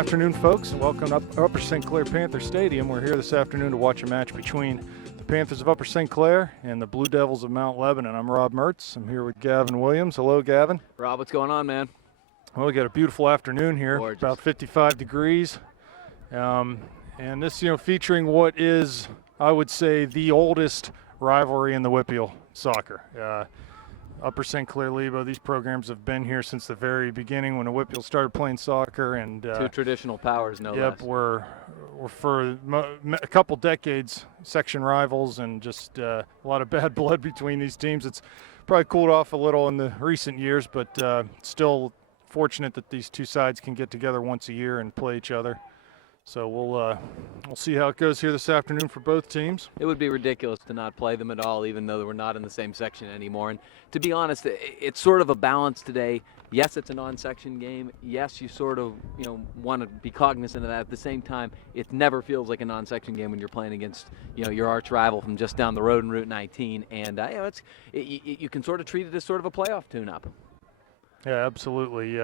afternoon, folks. Welcome up Upper St. Clair Panther Stadium. We're here this afternoon to watch a match between the Panthers of Upper St. Clair and the Blue Devils of Mount Lebanon. I'm Rob Mertz. I'm here with Gavin Williams. Hello, Gavin. Rob, what's going on, man? Well, we got a beautiful afternoon here. Gorgeous. About 55 degrees. And this, featuring what is, I would say, the oldest rivalry in the Whitfield soccer. Upper St. Clair Lebo, these programs have been here since the very beginning when the Whitfield started playing soccer. And two traditional powers, no less. Yep, we're for a couple decades section rivals, and just a lot of bad blood between these teams. It's probably cooled off a little in the recent years, but still fortunate that these two sides can get together once a year and play each other. So we'll see how it goes here this afternoon for both teams. It would be ridiculous to not play them at all, even though we're not in the same section anymore. And to be honest, it's sort of a balance today. Yes, it's a non-section game. Yes, you sort of want to be cognizant of that. At the same time, it never feels like a non-section game when you're playing against your arch rival from just down the road in Route 19. And you can sort of treat it as sort of a playoff tune-up. Yeah, absolutely.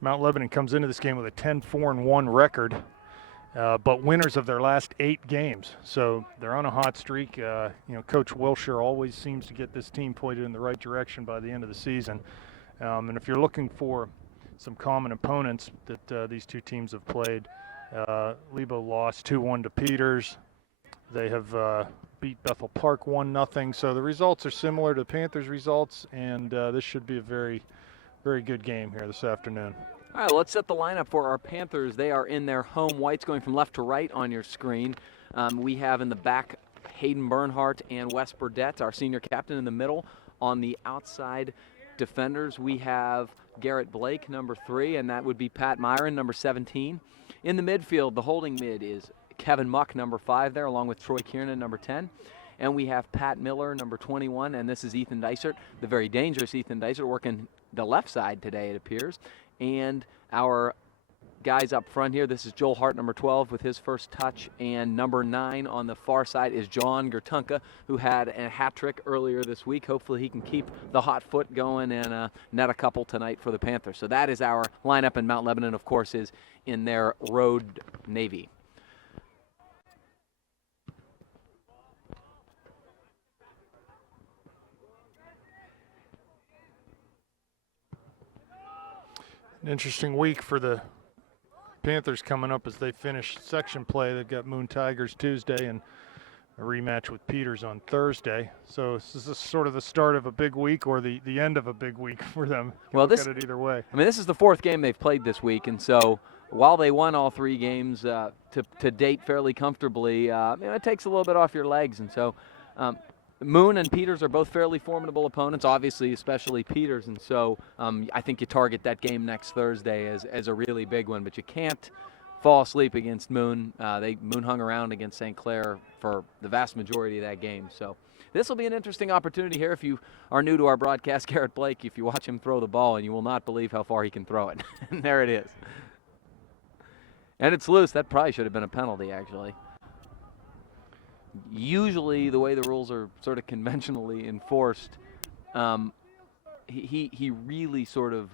Mount Lebanon comes into this game with a 10-4-1 record, but winners of their last 8 games. So they're on a hot streak. Coach Wilshire always seems to get this team pointed in the right direction by the end of the season. And if you're looking for some common opponents that these two teams have played, Lebo lost 2-1 to Peters. They have beat Bethel Park 1-0. So the results are similar to Panthers' results, and this should be a very, very good game here this afternoon. All right, let's set the lineup for our Panthers. They are in their home whites, going from left to right on your screen. We have in the back Hayden Bernhardt and Wes Burdett, our senior captain, in the middle. On the outside defenders, we have Garrett Blake, number 3, and that would be Pat Myron, number 17. In the midfield, the holding mid is Kevin Muck, number 5 there, along with Troy Kiernan, number 10. And we have Pat Miller, number 21, and this is Ethan Dysert, the very dangerous Ethan Dysert, working the left side today, it appears. And our guys up front here, this is Joel Hart, number 12, with his first touch, and number 9 on the far side is John Gertunka, who had a hat trick earlier this week. Hopefully he can keep the hot foot going and net a couple tonight for the Panthers. So that is our lineup, and Mount Lebanon, of course, is in their road navy. An interesting week for the Panthers coming up as they finish section play. They've got Moon Tigers Tuesday and a rematch with Peters on Thursday. So this is sort of the start of a big week, or the end of a big week for them. Well, look at it either way. I mean, this is the 4th game they've played this week, and so while they won all 3 games to date fairly comfortably, it takes a little bit off your legs. And so Moon and Peters are both fairly formidable opponents, obviously, especially Peters. And so I think you target that game next Thursday as a really big one. But you can't fall asleep against Moon. Moon hung around against St. Clair for the vast majority of that game. So this will be an interesting opportunity here. If you are new to our broadcast, Garrett Blake, if you watch him throw the ball, and you will not believe how far he can throw it. And there it is. And it's loose. That probably should have been a penalty, actually. Usually the way the rules are sort of conventionally enforced, he really sort of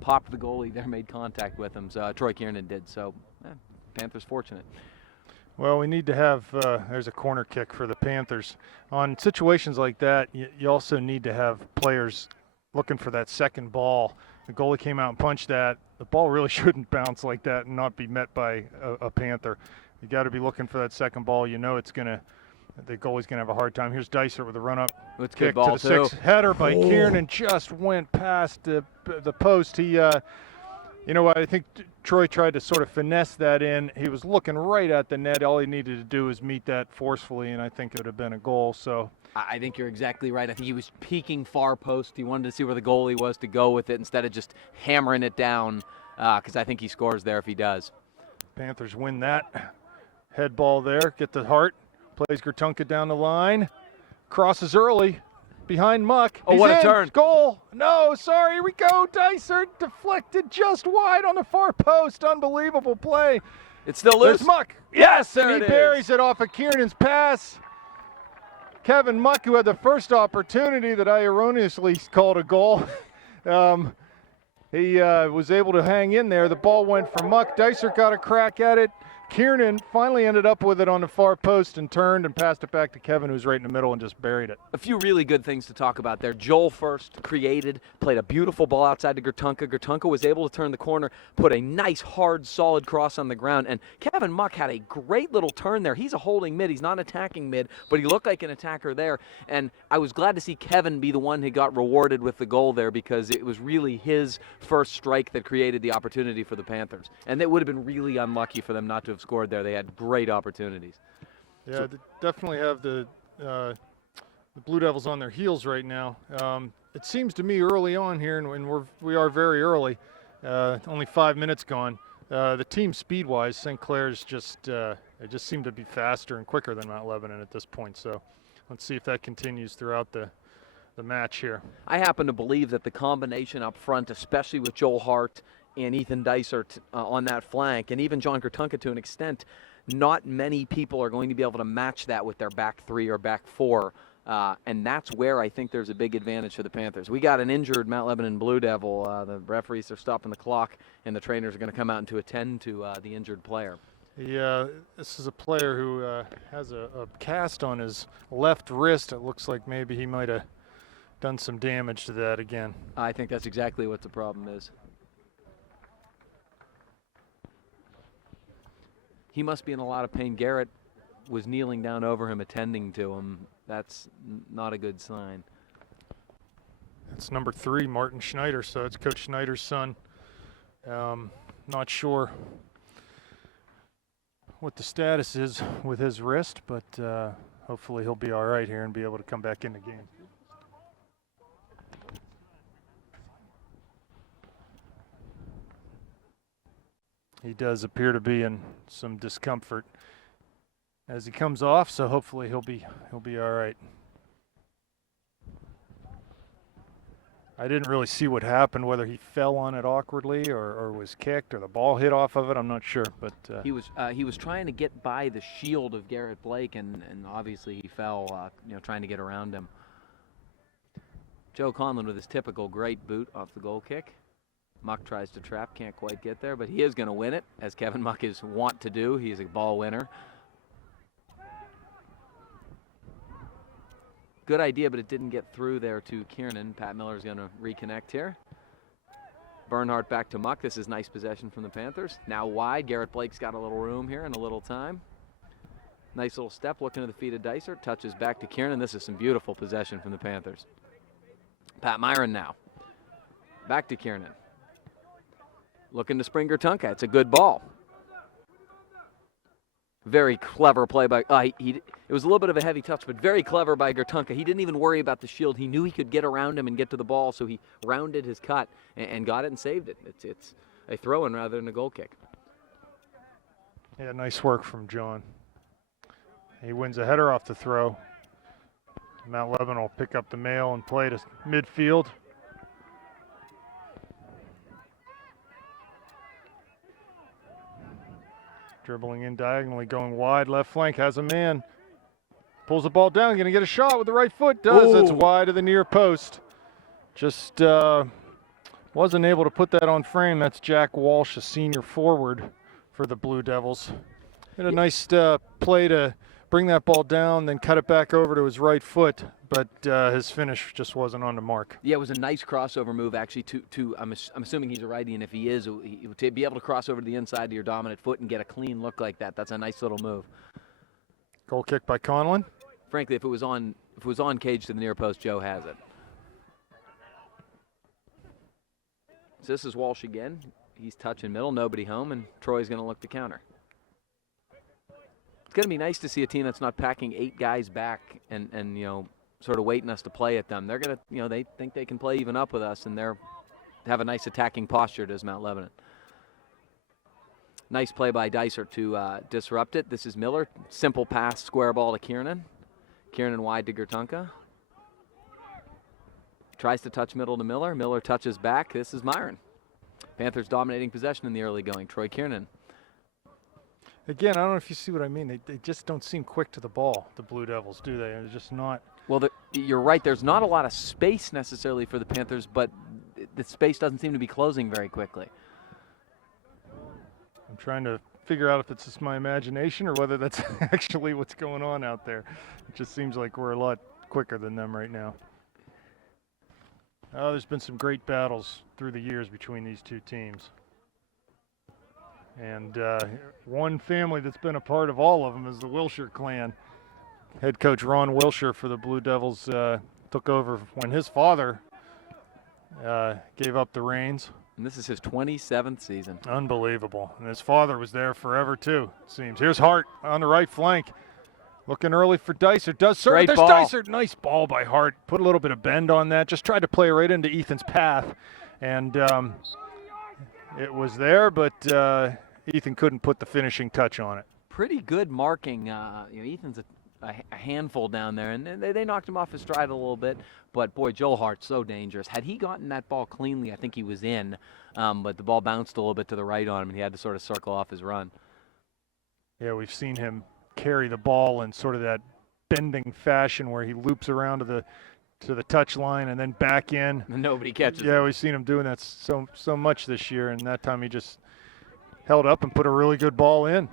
popped the goalie there, made contact with him. So Troy Kiernan did. So Panthers fortunate. Well, we need to have there's a corner kick for the Panthers. On situations like that, you also need to have players looking for that second ball. The goalie came out and punched that. The ball really shouldn't bounce like that and not be met by a Panther. You got to be looking for that second ball. The goalie's gonna have a hard time. Here's Dysert with a run-up kick to the 6. Header by Kiernan just went past the post. He, I think Troy tried to sort of finesse that in. He was looking right at the net. All he needed to do was meet that forcefully, and I think it would have been a goal. So I think you're exactly right. I think he was peeking far post. He wanted to see where the goalie was to go with it instead of just hammering it down, because I think he scores there if he does. Panthers win that. Head ball there, get to Hart, plays Gertunka down the line, crosses early, behind Muck. Oh, what a turn. Goal. No, sorry, here we go. Dysert deflected just wide on the far post. Unbelievable play. It's still loose. There's Muck. Yes, and he buries it off of Kiernan's pass. Kevin Muck, who had the first opportunity that I erroneously called a goal, He was able to hang in there. The ball went for Muck. Dysart got a crack at it. Kiernan finally ended up with it on the far post and turned and passed it back to Kevin, who was right in the middle, and just buried it. A few really good things to talk about there. Joel first created, played a beautiful ball outside to Gertunka. Gertunka was able to turn the corner, put a nice, hard, solid cross on the ground, and Kevin Muck had a great little turn there. He's a holding mid. He's not an attacking mid, but he looked like an attacker there, and I was glad to see Kevin be the one who got rewarded with the goal there because it was really his first strike that created the opportunity for the Panthers, and it would have been really unlucky for them not to have scored there. They had great opportunities. Yeah, they definitely have the Blue Devils on their heels right now. It seems to me early on here, and we are very early, only 5 minutes gone. The team speed-wise, St. Clair's they just seem to be faster and quicker than Mount Lebanon at this point. So let's see if that continues throughout the match here. I happen to believe that the combination up front, especially with Joel Hart and Ethan Dysart on that flank, and even John Gertunka to an extent, not many people are going to be able to match that with their back three or back four. And that's where I think there's a big advantage for the Panthers. We got an injured Mount Lebanon Blue Devil. The referees are stopping the clock, and the trainers are going to come out and to attend to the injured player. Yeah, this is a player who has a cast on his left wrist. It looks like maybe he might have done some damage to that again. I think that's exactly what the problem is. He must be in a lot of pain. Garrett was kneeling down over him, attending to him. That's not a good sign. That's number 3, Martin Schneider, so it's Coach Schneider's son. Not sure what the status is with his wrist, but hopefully he'll be all right here and be able to come back in the game. He does appear to be in some discomfort as he comes off, so hopefully he'll be all right. I didn't really see what happened, whether he fell on it awkwardly or was kicked or the ball hit off of it. I'm not sure, but he was trying to get by the shield of Garrett Blake, and obviously he fell, trying to get around him. Joe Conlon with his typical great boot off the goal kick. Muck tries to trap, can't quite get there, but he is going to win it, as Kevin Muck is wont to do. He's a ball winner. Good idea, but it didn't get through there to Kiernan. Pat Miller's going to reconnect here. Bernhardt back to Muck. This is nice possession from the Panthers. Now wide. Garrett Blake's got a little room here and a little time. Nice little step, looking to the feet of Dysart. Touches back to Kiernan. This is some beautiful possession from the Panthers. Pat Myron now. Back to Kiernan. Looking to spring Gertunka. It's a good ball. Very clever play by, it was a little bit of a heavy touch, but very clever by Gertunka. He didn't even worry about the shield. He knew he could get around him and get to the ball, so he rounded his cut and got it and saved it. It's a throw-in rather than a goal kick. Yeah, nice work from John. He wins a header off the throw. Mount Lebanon will pick up the mail and play to midfield. Dribbling in diagonally, going wide, left flank, has a man. Pulls the ball down, gonna get a shot with the right foot, does. It's wide of the near post. Just wasn't able to put that on frame. That's Jack Walsh, a senior forward for the Blue Devils. Had a nice play to bring that ball down, then cut it back over to his right foot, but his finish just wasn't on the mark. Yeah, it was a nice crossover move, actually, I'm assuming he's a righty, and if he is, to be able to cross over to the inside to your dominant foot and get a clean look like that, that's a nice little move. Goal kick by Conlon. Frankly, if it was on cage to the near post, Joe has it. So this is Walsh again. He's touching middle, nobody home, and Troy's going to look to counter. It's going to be nice to see a team that's not packing 8 guys back and sort of waiting us to play at them. They're going to, they think they can play even up with us, and they have a nice attacking posture, does Mount Lebanon. Nice play by Dysart to disrupt it. This is Miller. Simple pass, square ball to Kiernan. Kiernan wide to Gertunka. Tries to touch middle to Miller. Miller touches back. This is Myron. Panthers dominating possession in the early going. Troy Kiernan. Again, I don't know if you see what I mean. They just don't seem quick to the ball, the Blue Devils, do they? They're just not. Well, you're right. There's not a lot of space necessarily for the Panthers, but the space doesn't seem to be closing very quickly. I'm trying to figure out if it's just my imagination or whether that's actually what's going on out there. It just seems like we're a lot quicker than them right now. Oh, there's been some great battles through the years between these two teams. And one family that's been a part of all of them is the Wilshire clan. Head coach Ron Wilshire for the Blue Devils took over when his father gave up the reins. And this is his 27th season. Unbelievable. And his father was there forever too, it seems. Here's Hart on the right flank. Looking early for Dysert. Does serve. Great There's ball. Dysert. Nice ball by Hart. Put a little bit of bend on that. Just tried to play right into Ethan's path. And it was there, but Ethan couldn't put the finishing touch on it. Pretty good marking. Ethan's a handful down there, and they knocked him off his stride a little bit. But, boy, Joel Hart's so dangerous. Had he gotten that ball cleanly, I think he was in. But the ball bounced a little bit to the right on him, and he had to sort of circle off his run. Yeah, we've seen him carry the ball in sort of that bending fashion where he loops around to the touch line and then back in. And nobody catches Yeah, him. we've seen him doing that so much this year, and that time he just held up and put a really good ball in.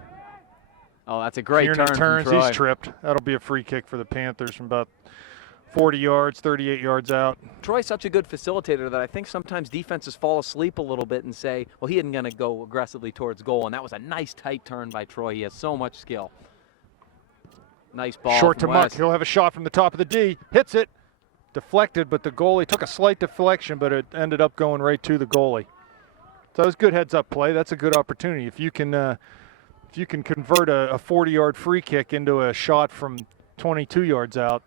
Oh, that's a great Kieran turn turns, from Troy. he's tripped. That'll be a free kick for the Panthers from about 40 yards, 38 yards out. Troy's such a good facilitator that I think sometimes defenses fall asleep a little bit and say, well, he isn't going to go aggressively towards goal. And that was a nice, tight turn by Troy. He has so much skill. Nice ball. Short to from Muck. West. He'll have a shot from the top of the D. Hits it. Deflected, but the goalie took a slight deflection, but it ended up going right to the goalie. So it was good heads-up play. That's a good opportunity. If you can convert a 40-yard free kick into a shot from 22 yards out,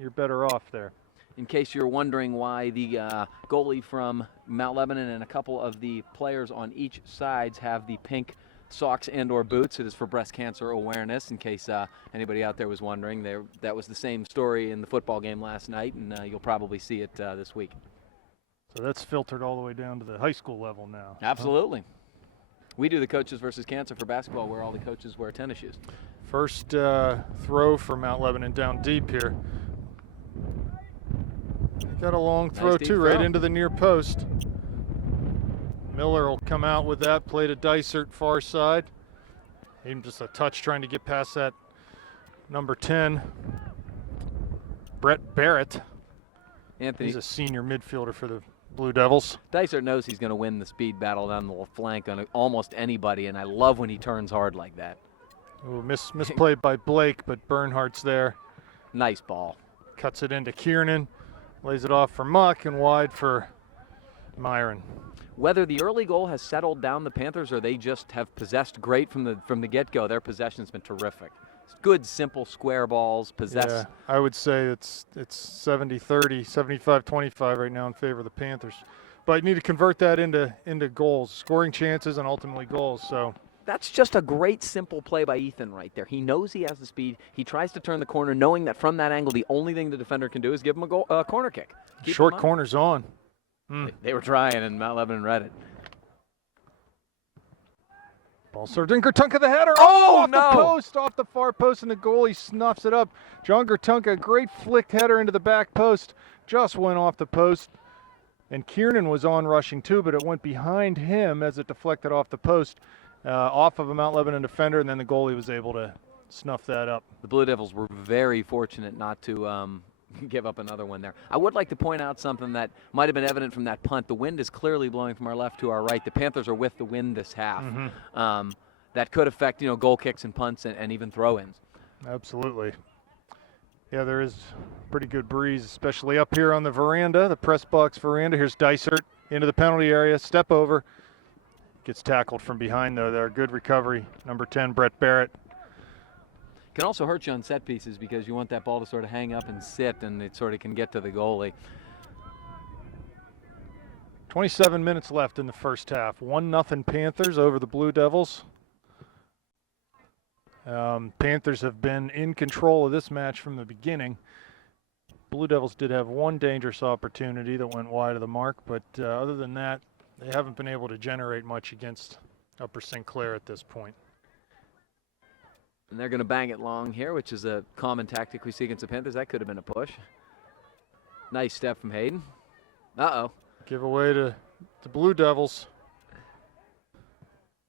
you're better off there. In case you're wondering why the goalie from Mount Lebanon and a couple of the players on each sides have the pink socks and or boots, it is for breast cancer awareness, in case anybody out there was wondering. That was the same story in the football game last night, and you'll probably see it this week. So that's filtered all the way down to the high school level now. Absolutely. We do the Coaches versus Cancer for basketball, where all the coaches wear tennis shoes. First throw for Mount Lebanon down deep here. Got a long throw Nice deep too, right throw. into the near post. Miller will come out with that, play to Dysert far side. Even just a touch trying to get past that number 10. Brett Barrett. Anthony He's a senior midfielder for the Blue Devils. Dysert knows he's going to win the speed battle down the flank on almost anybody, and I love when he turns hard like that. Ooh, misplayed by Blake, but Bernhardt's there. Nice ball. Cuts it into Kiernan. Lays it off for Muck and wide for Myron. Whether the early goal has settled down the Panthers or they just have possessed great from the get-go, their possession's been terrific. Good, simple square balls, possess. Yeah, I would say it's 70-30, 75-25 right now in favor of the Panthers. But you need to convert that into goals, scoring chances, and ultimately goals. So That's just a great, simple play by Ethan right there. He knows he has the speed. He tries to turn the corner, knowing that from that angle, the only thing the defender can do is give him a corner kick. Keep short him on. corner's on. They were trying, and Mount Lebanon read it. Ball served in Gertunka, the header. Oh, off no. the post, off the far post, and the goalie snuffs it up. John Gertunka, great flick header into the back post. Just went off the post. And Kiernan was on rushing too, but it went behind him as it deflected off the post, off of a Mount Lebanon defender, and then the goalie was able to snuff that up. The Blue Devils were very fortunate not to give up another one there. I would like to point out something that might have been evident from that punt. The wind is clearly blowing from our left to our right. The Panthers are with the wind this half. That could affect, goal kicks and punts and even throw-ins. Absolutely. Yeah, there is pretty good breeze, especially up here on the veranda, the press box veranda. Here's Dysert into the penalty area, step over. Gets tackled from behind, though. There, good recovery. Number 10, Brett Barrett. Can also hurt you on set pieces because you want that ball to sort of hang up and sit, and it sort of can get to the goalie. 27 minutes left in the first half. 1-0 Panthers over the Blue Devils. Panthers have been in control of this match from the beginning. Blue Devils did have one dangerous opportunity that went wide of the mark, but other than that, they haven't been able to generate much against Upper St. Clair at this point. And they're going to bang it long here, which is a common tactic we see against the Panthers. That could have been a push. Nice step from Hayden. Uh-oh. Give away to the Blue Devils.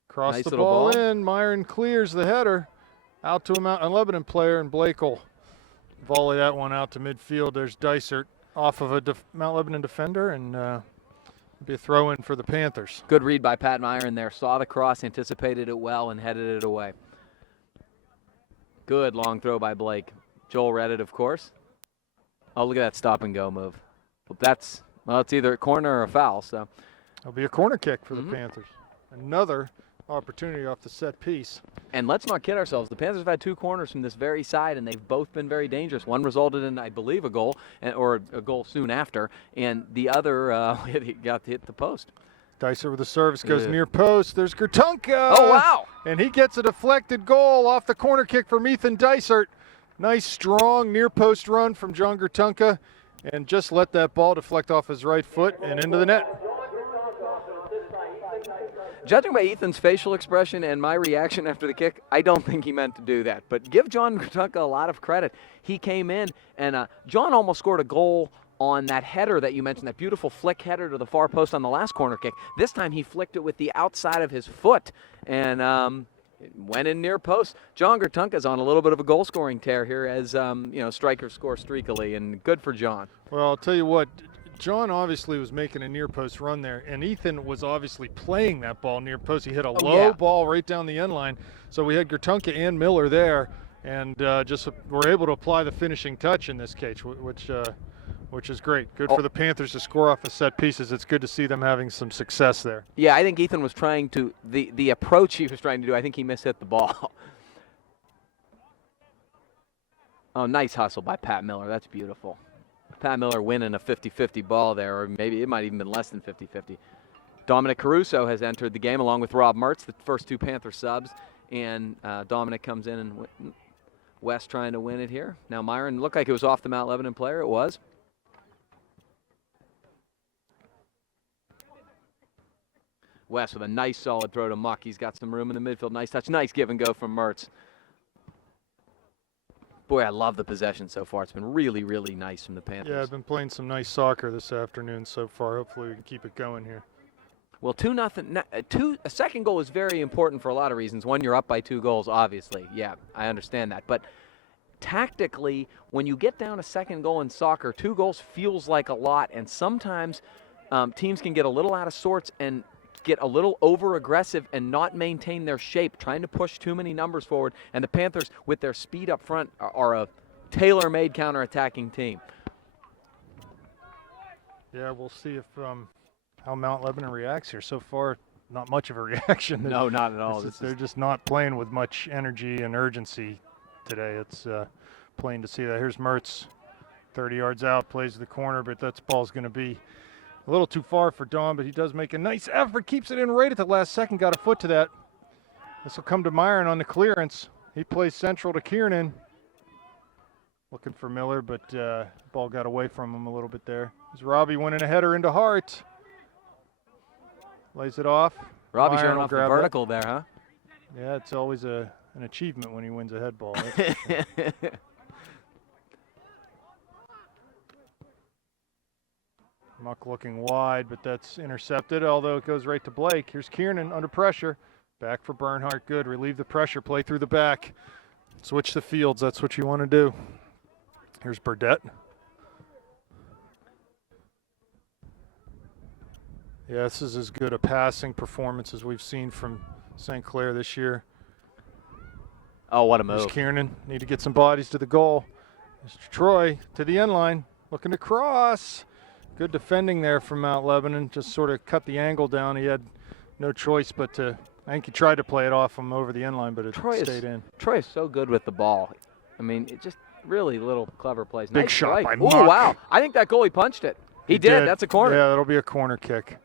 Cross Nice the little ball ball. in. Myron clears the header. Out to a Lebanon player, and Blake will volley that one out to midfield. There's Dysert off of a Mount Lebanon defender, and be a throw in for the Panthers. Good read by Pat Myron there. Saw the cross, anticipated it well, and headed it away. Good long throw by Blake. Joel read it, of course. Oh, look at that stop and go move. Well, it's either a corner or a foul. So It'll be a corner kick for the Panthers. Another opportunity off the set piece. And let's not kid ourselves. The Panthers have had 2 corners from this very side, and they've both been very dangerous. One resulted in, I believe, a goal, or a goal soon after, and the other got to hit the post. Dicer with the service goes near post. There's Gertunka. Oh, wow. And he gets a deflected goal off the corner kick from Ethan Dysert. Nice, strong near post run from John Gertunka, and just let that ball deflect off his right foot and into the net. Judging by Ethan's facial expression and my reaction after the kick, I don't think he meant to do that. But give John Gertunka a lot of credit. He came in, and John almost scored a goal on that header that you mentioned, that beautiful flick header to the far post on the last corner kick. This time he flicked it with the outside of his foot, and it went in near post. John Gertunka's on a little bit of a goal-scoring tear here as, strikers score streakily, and good for John. Well, I'll tell you what, John obviously was making a near post run there, and Ethan was obviously playing that ball near post. He hit a low ball right down the end line. So we had Gertunka and Miller there, and just were able to apply the finishing touch in this case, which is great. Good for the Panthers to score off the set pieces. It's good to see them having some success there. Yeah, I think Ethan was trying to, the approach he was trying to do, I think he mishit the ball. Oh, nice hustle by Pat Miller. That's beautiful. Pat Miller winning a 50-50 ball there, or maybe it might even been less than 50-50. Dominic Caruso has entered the game along with Rob Mertz, the first 2 Panther subs, and Dominic comes in, and West trying to win it here. Now Myron looked like it was off the Mount Lebanon player. It was. West with a nice solid throw to Muck. He's got some room in the midfield. Nice touch. Nice give and go from Mertz. Boy, I love the possession so far. It's been really, really nice from the Panthers. Yeah, I've been playing some nice soccer this afternoon so far. Hopefully we can keep it going here. Well, 2-0. A second goal is very important for a lot of reasons. One, you're up by 2 goals, obviously. Yeah, I understand that. But tactically, when you get down a second goal in soccer, 2 goals feels like a lot. And sometimes teams can get a little out of sorts and get a little over-aggressive and not maintain their shape, trying to push too many numbers forward. And the Panthers, with their speed up front, are a tailor-made counter-attacking team. Yeah, we'll see if how Mount Lebanon reacts here. So far, not much of a reaction. No, not at all. They're just not playing with much energy and urgency today. It's plain to see that. Here's Mertz, 30 yards out, plays the corner, but that ball's going to be a little too far for Don, but he does make a nice effort, keeps it in right at the last second, got a foot to that. This will come to Myron on the clearance. He plays central to Kiernan. Looking for Miller, but ball got away from him a little bit there. There's Robbie winning a header into Hart. Lays it off. Robbie showing off the vertical there, huh? Yeah, it's always an achievement when he wins a head ball. Muck looking wide, but that's intercepted, although it goes right to Blake. Here's Kiernan under pressure. Back for Bernhardt. Good. Relieve the pressure. Play through the back. Switch the fields. That's what you want to do. Here's Burdett. Yeah, this is as good a passing performance as we've seen from St. Clair this year. Oh, what a move. There's Kiernan. Need to get some bodies to the goal. There's Troy to the end line. Looking to cross. Good defending there from Mount Lebanon. Just sort of cut the angle down. He had no choice but to, I think he tried to play it off him over the end line, but it stayed in. Troy is so good with the ball. I mean, it just really little clever plays. Big nice shot play. by Muck. Oh, wow. I think that goalie punched it. He did. That's a corner. Yeah, that'll be a corner kick.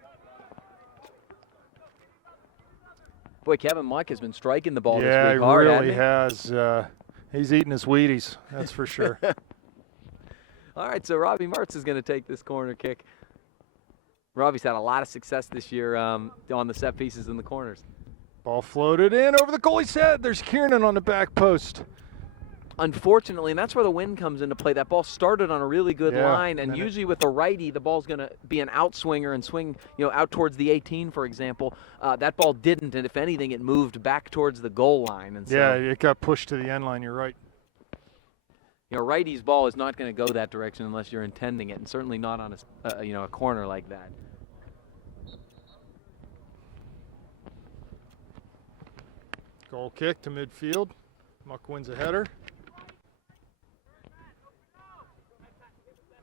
Boy, Kevin Muck has been striking the ball this Yeah, week he hard, really hasn't he? has. He's eating his Wheaties, that's for sure. All right, so Robbie Mertz is going to take this corner kick. Robbie's had a lot of success this year on the set pieces in the corners. Ball floated in over the goalie's head. There's Kiernan on the back post. Unfortunately, and that's where the wind comes into play. That ball started on a really good line, and and usually with a righty, the ball's going to be an outswinger and swing, out towards the 18, for example. That ball didn't, and if anything, it moved back towards the goal line. And yeah, so, it got pushed to the end line. You're right. Righty's ball is not going to go that direction unless you're intending it, and certainly not on a corner like that. Goal kick to midfield. Muck wins a header.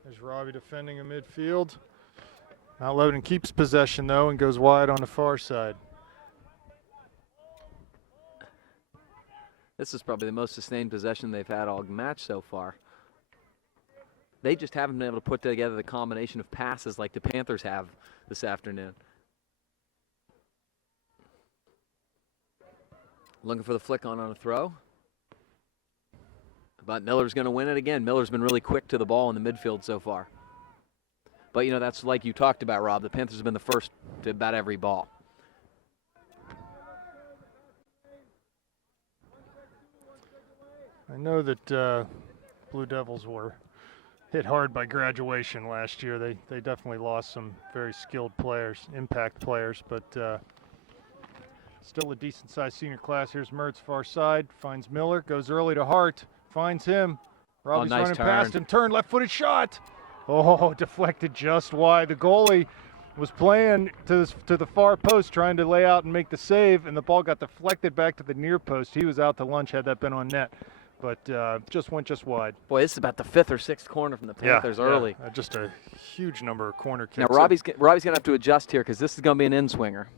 There's Robbie defending in midfield. Mount Lebanon keeps possession, though, and goes wide on the far side. This is probably the most sustained possession they've had all match so far. They just haven't been able to put together the combination of passes like the Panthers have this afternoon. Looking for the flick on a throw. But Miller's going to win it again. Miller's been really quick to the ball in the midfield so far. But, that's like you talked about, Rob. The Panthers have been the first to bat every ball. I know that Blue Devils were hit hard by graduation last year. They definitely lost some very skilled players, impact players, but still a decent-sized senior class. Here's Mertz, far side, finds Miller, goes early to Hart, finds him. Robbie's nice running turn. past him, turn, left-footed shot. Oh, deflected just wide. The goalie was playing to the far post, trying to lay out and make the save, and the ball got deflected back to the near post. He was out to lunch had that been on net, but just went just wide. Boy, this is about the 5th or 6th corner from the Panthers early. Yeah, just a huge number of corner kicks. Now, Robbie's going to have to adjust here because this is going to be an in-swinger.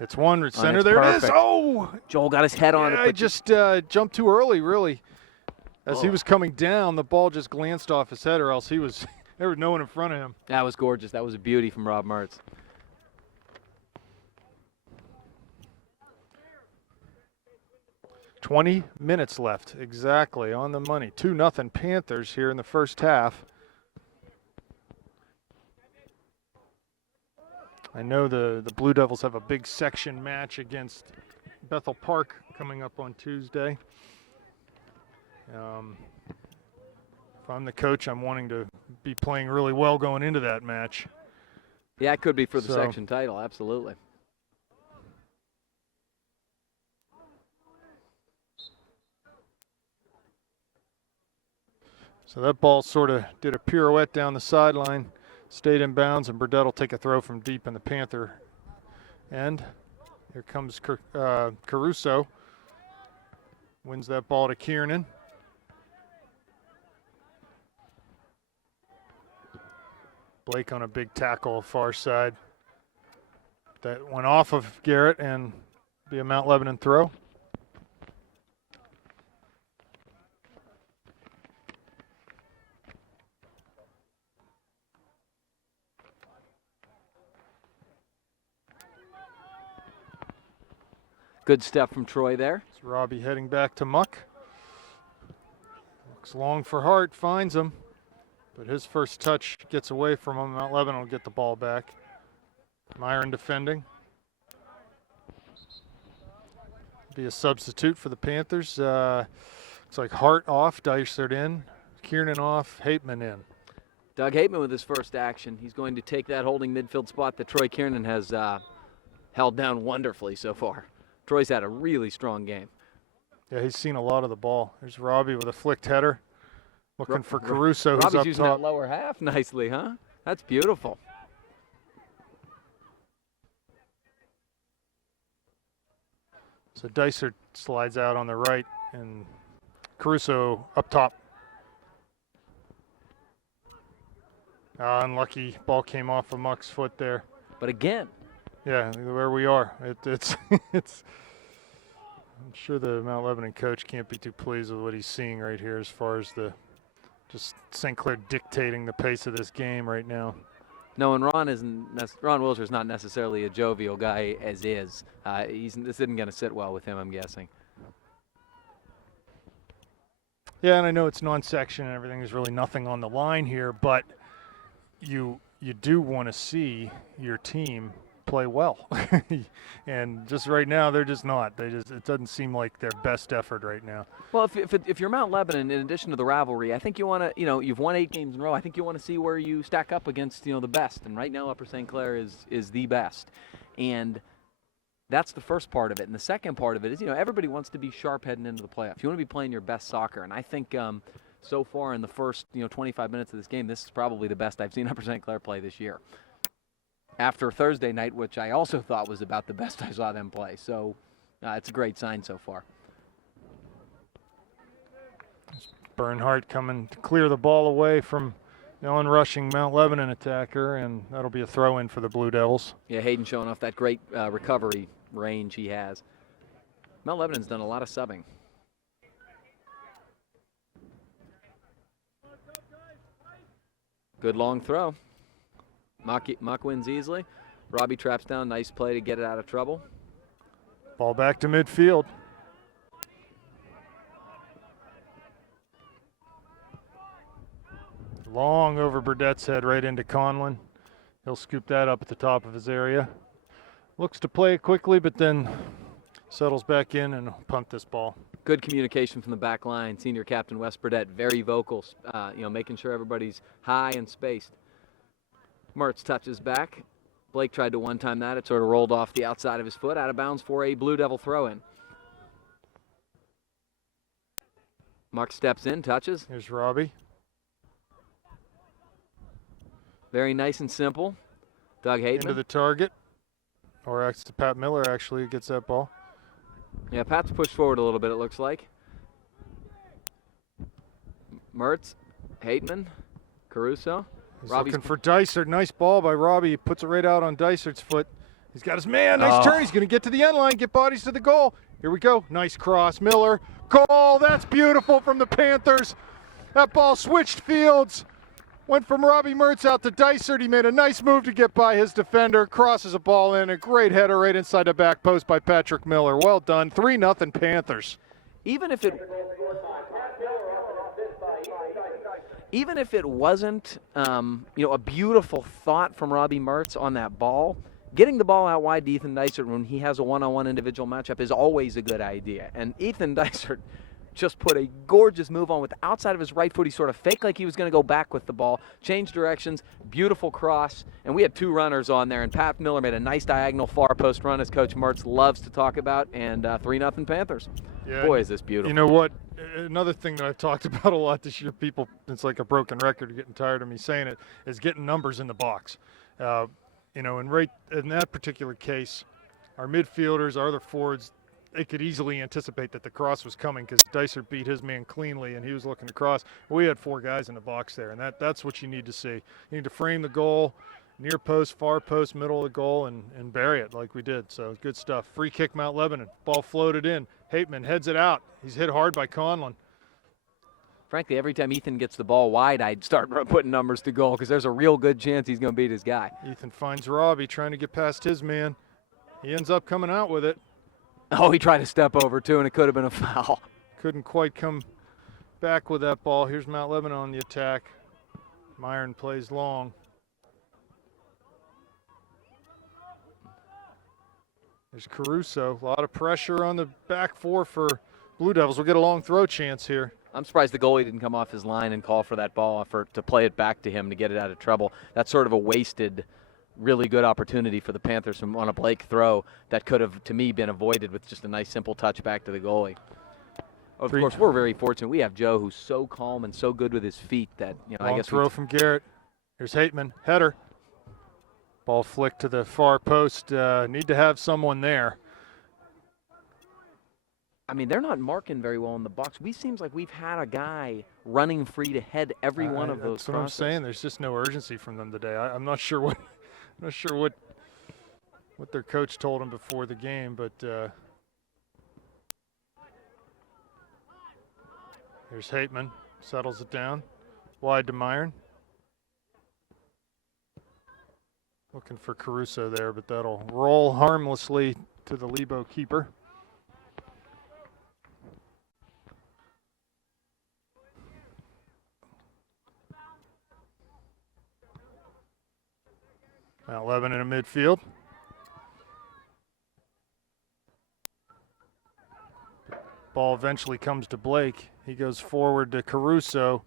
It's one center. it's There perfect. it is. Oh! Joel got his head on it. I But just jumped too early, really. As he was coming down, the ball just glanced off his head, or else there was no one in front of him. that was gorgeous. That was a beauty from Rob Mertz. "20 minutes left, exactly, on the money. 2-0 Panthers here in the first half. I know the Blue Devils have a big section match against Bethel Park coming up on Tuesday. If I'm the coach, I'm wanting to be playing really well going into that match. Yeah, it could be for the So- section title, absolutely. So that ball sort of did a pirouette down the sideline, stayed in bounds, and Burdett will take a throw from deep in the Panther end. Here comes Caruso. Wins that ball to Kiernan. Blake on a big tackle far side. That went off of Garrett and be a Mount Lebanon throw. Good step from Troy there. It's Robbie heading back to Muck. Looks long for Hart, finds him. But his first touch gets away from him. Mount Lebanon will get the ball back. Myron defending. Be a substitute for the Panthers. Looks like Hart off, Dysert in, Kiernan off, Hateman in. Doug Hateman with his first action. He's going to take that holding midfield spot that Troy Kiernan has held down wonderfully so far. Troy's had a really strong game. Yeah, he's seen a lot of the ball. There's Robbie with a flicked header. Looking for Caruso, who's Robbie's up using top. that lower half nicely, huh? That's beautiful. So Dysert slides out on the right, and Caruso up top. Unlucky, ball came off of Muck's foot there. But again, Yeah, where we are. It's I'm sure the Mount Lebanon coach can't be too pleased with what he's seeing right here as far as just St. Clair dictating the pace of this game right now. no, and Ron Wilshire's not necessarily a jovial guy as is. This isn't going to sit well with him, I'm guessing. Yeah, and I know it's non-section and everything. There's really nothing on the line here, but you do want to see your team play well. And just right now, they're just not. It doesn't seem like their best effort right now. Well, if you're Mount Lebanon, in addition to the rivalry, I think you want to, you've won 8 games in a row. I think you want to see where you stack up against, the best. And right now, Upper St. Clair is the best. And that's the first part of it. And the second part of it is, everybody wants to be sharp heading into the playoffs. You want to be playing your best soccer. And I think so far in the first, 25 minutes of this game, this is probably the best I've seen Upper St. Clair play this year. After Thursday night, which I also thought was about the best I saw them play. So it's a great sign so far. Bernhardt coming to clear the ball away from the onrushing Mount Lebanon attacker, and that'll be a throw-in for the Blue Devils. Yeah, Hayden showing off that great recovery range he has. Mount Lebanon's done a lot of subbing. Good long throw. Mock wins easily. Robbie traps down. Nice play to get it out of trouble. Ball back to midfield. Long over Burdett's head right into Conlon. He'll scoop that up at the top of his area. Looks to play it quickly, but then settles back in and punt this ball. Good communication from the back line. Senior captain Wes Burdett, very vocal, making sure everybody's high and spaced. Mertz touches back. Blake tried to one-time that. It sort of rolled off the outside of his foot, out of bounds for a Blue Devil throw-in. Mark steps in, touches. Here's Robbie. Very nice and simple. Doug Hayden. Into the target. Or Pat Miller actually gets that ball. Yeah, Pat's pushed forward a little bit, it looks like. Mertz, Hateman, Caruso. He's Robbie's looking for Dysert. Nice ball by Robbie. He puts it right out on Dysert's foot. He's got his man. Nice turn. He's going to get to the end line, get bodies to the goal. Here we go. Nice cross. Miller. Goal. That's beautiful from the Panthers. That ball switched fields. Went from Robbie Mertz out to Dysert. He made a nice move to get by his defender. Crosses a ball in. A great header right inside the back post by Patrick Miller. Well done. 3-0 Panthers. Even if it wasn't, a beautiful thought from Robbie Mertz on that ball, getting the ball out wide to Ethan Dysert when he has a one-on-one individual matchup is always a good idea. And Ethan Dysert just put a gorgeous move on with the outside of his right foot. He sort of faked like he was going to go back with the ball, changed directions, beautiful cross, and we had 2 runners on there, and Pat Miller made a nice diagonal far post run, as Coach Mertz loves to talk about, and 3-0 Panthers. Yeah, boy, is this beautiful. You know what? Another thing that I've talked about a lot this year, people, it's like a broken record, getting tired of me saying it, is getting numbers in the box. And right in that particular case, our midfielders, our other forwards, they could easily anticipate that the cross was coming because Dysert beat his man cleanly and he was looking to cross. We had 4 guys in the box there, and that's what you need to see. You need to frame the goal, near post, far post, middle of the goal, and bury it like we did. So good stuff. Free kick, Mount Lebanon. Ball floated in. Hateman heads it out. He's hit hard by Conlon. Frankly, every time Ethan gets the ball wide, I'd start putting numbers to goal because there's a real good chance he's going to beat his guy. Ethan finds Robbie trying to get past his man. He ends up coming out with it. Oh, he tried to step over, too, and it could have been a foul. Couldn't quite come back with that ball. Here's Mount Lebanon on the attack. Myron plays long. There's Caruso. A lot of pressure on the back 4 for Blue Devils. We'll get a long throw chance here. I'm surprised the goalie didn't come off his line and call for that ball to play it back to him to get it out of trouble. That's sort of a wasted, really good opportunity for the Panthers on a Blake throw that could have, to me, been avoided with just a nice, simple touch back to the goalie. Of course, we're very fortunate. We have Joe, who's so calm and so good with his feet that, long I guess throw from Garrett. Here's Hateman. Header. Ball flicked to the far post. Need to have someone there. I mean, they're not marking very well in the box. Seems like we've had a guy running free to head every one of those crosses. That's what I'm saying. There's just no urgency from them today. I'm not sure what their coach told them before the game, but here's Hateman. Settles it down. Wide to Myron. Looking for Caruso there, but that'll roll harmlessly to the Lebo keeper. Mount Lebanon in midfield. Ball eventually comes to Blake. He goes forward to Caruso.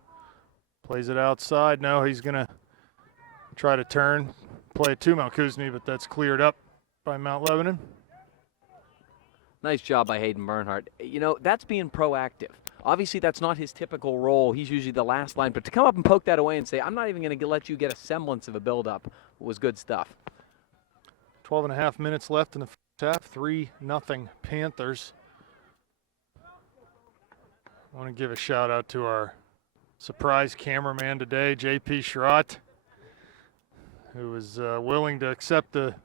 Plays it outside. No, he's going to try to turn, play it to Mount Kootenai, but that's cleared up by Mount Lebanon. Nice job by Hayden Bernhardt. You know, that's being proactive. Obviously, that's not his typical role. He's usually the last line. But to come up and poke that away and say, I'm not even going to let you get a semblance of a build-up, was good stuff. 12 and a half minutes left in the first half. 3-0 Panthers. I want to give a shout-out to our surprise cameraman today, J.P. Sherratt, who was willing to accept the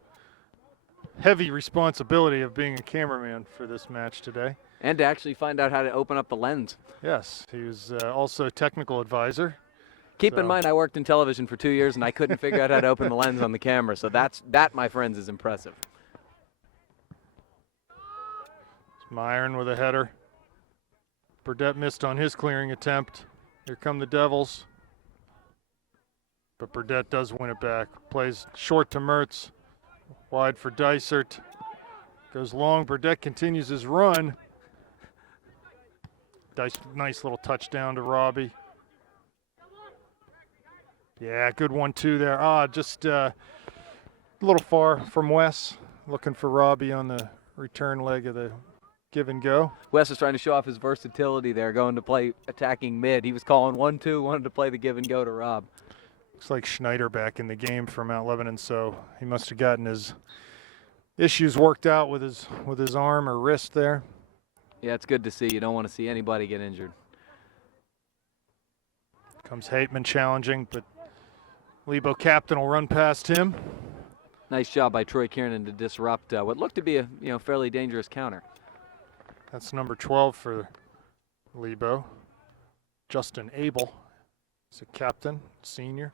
heavy responsibility of being a cameraman for this match today. And to actually find out how to open up the lens. Yes, he was also technical advisor. Keep in mind, I worked in television for 2 years, and I couldn't figure out how to open the lens on the camera. So that, my friends, is impressive. Myron with a header. Burdett missed on his clearing attempt. Here come the Devils. But Burdett does win it back. Plays short to Mertz. Wide for Dysert. Goes long. Burdett continues his run. Nice little touchdown to Robbie. Yeah, good 1-2 there. Just a little far from Wes. Looking for Robbie on the return leg of the give and go. Wes is trying to show off his versatility there, going to play attacking mid. He was calling 1-2, wanted to play the give and go to Rob. Looks like Schneider back in the game for Mount Lebanon, so he must have gotten his issues worked out with his arm or wrist there. Yeah, it's good to see. You don't want to see anybody get injured. Comes Hateman challenging, but Lebo captain will run past him. Nice job by Troy Kiernan to disrupt what looked to be a fairly dangerous counter. That's number 12 for Lebo. Justin Abel is a captain, senior.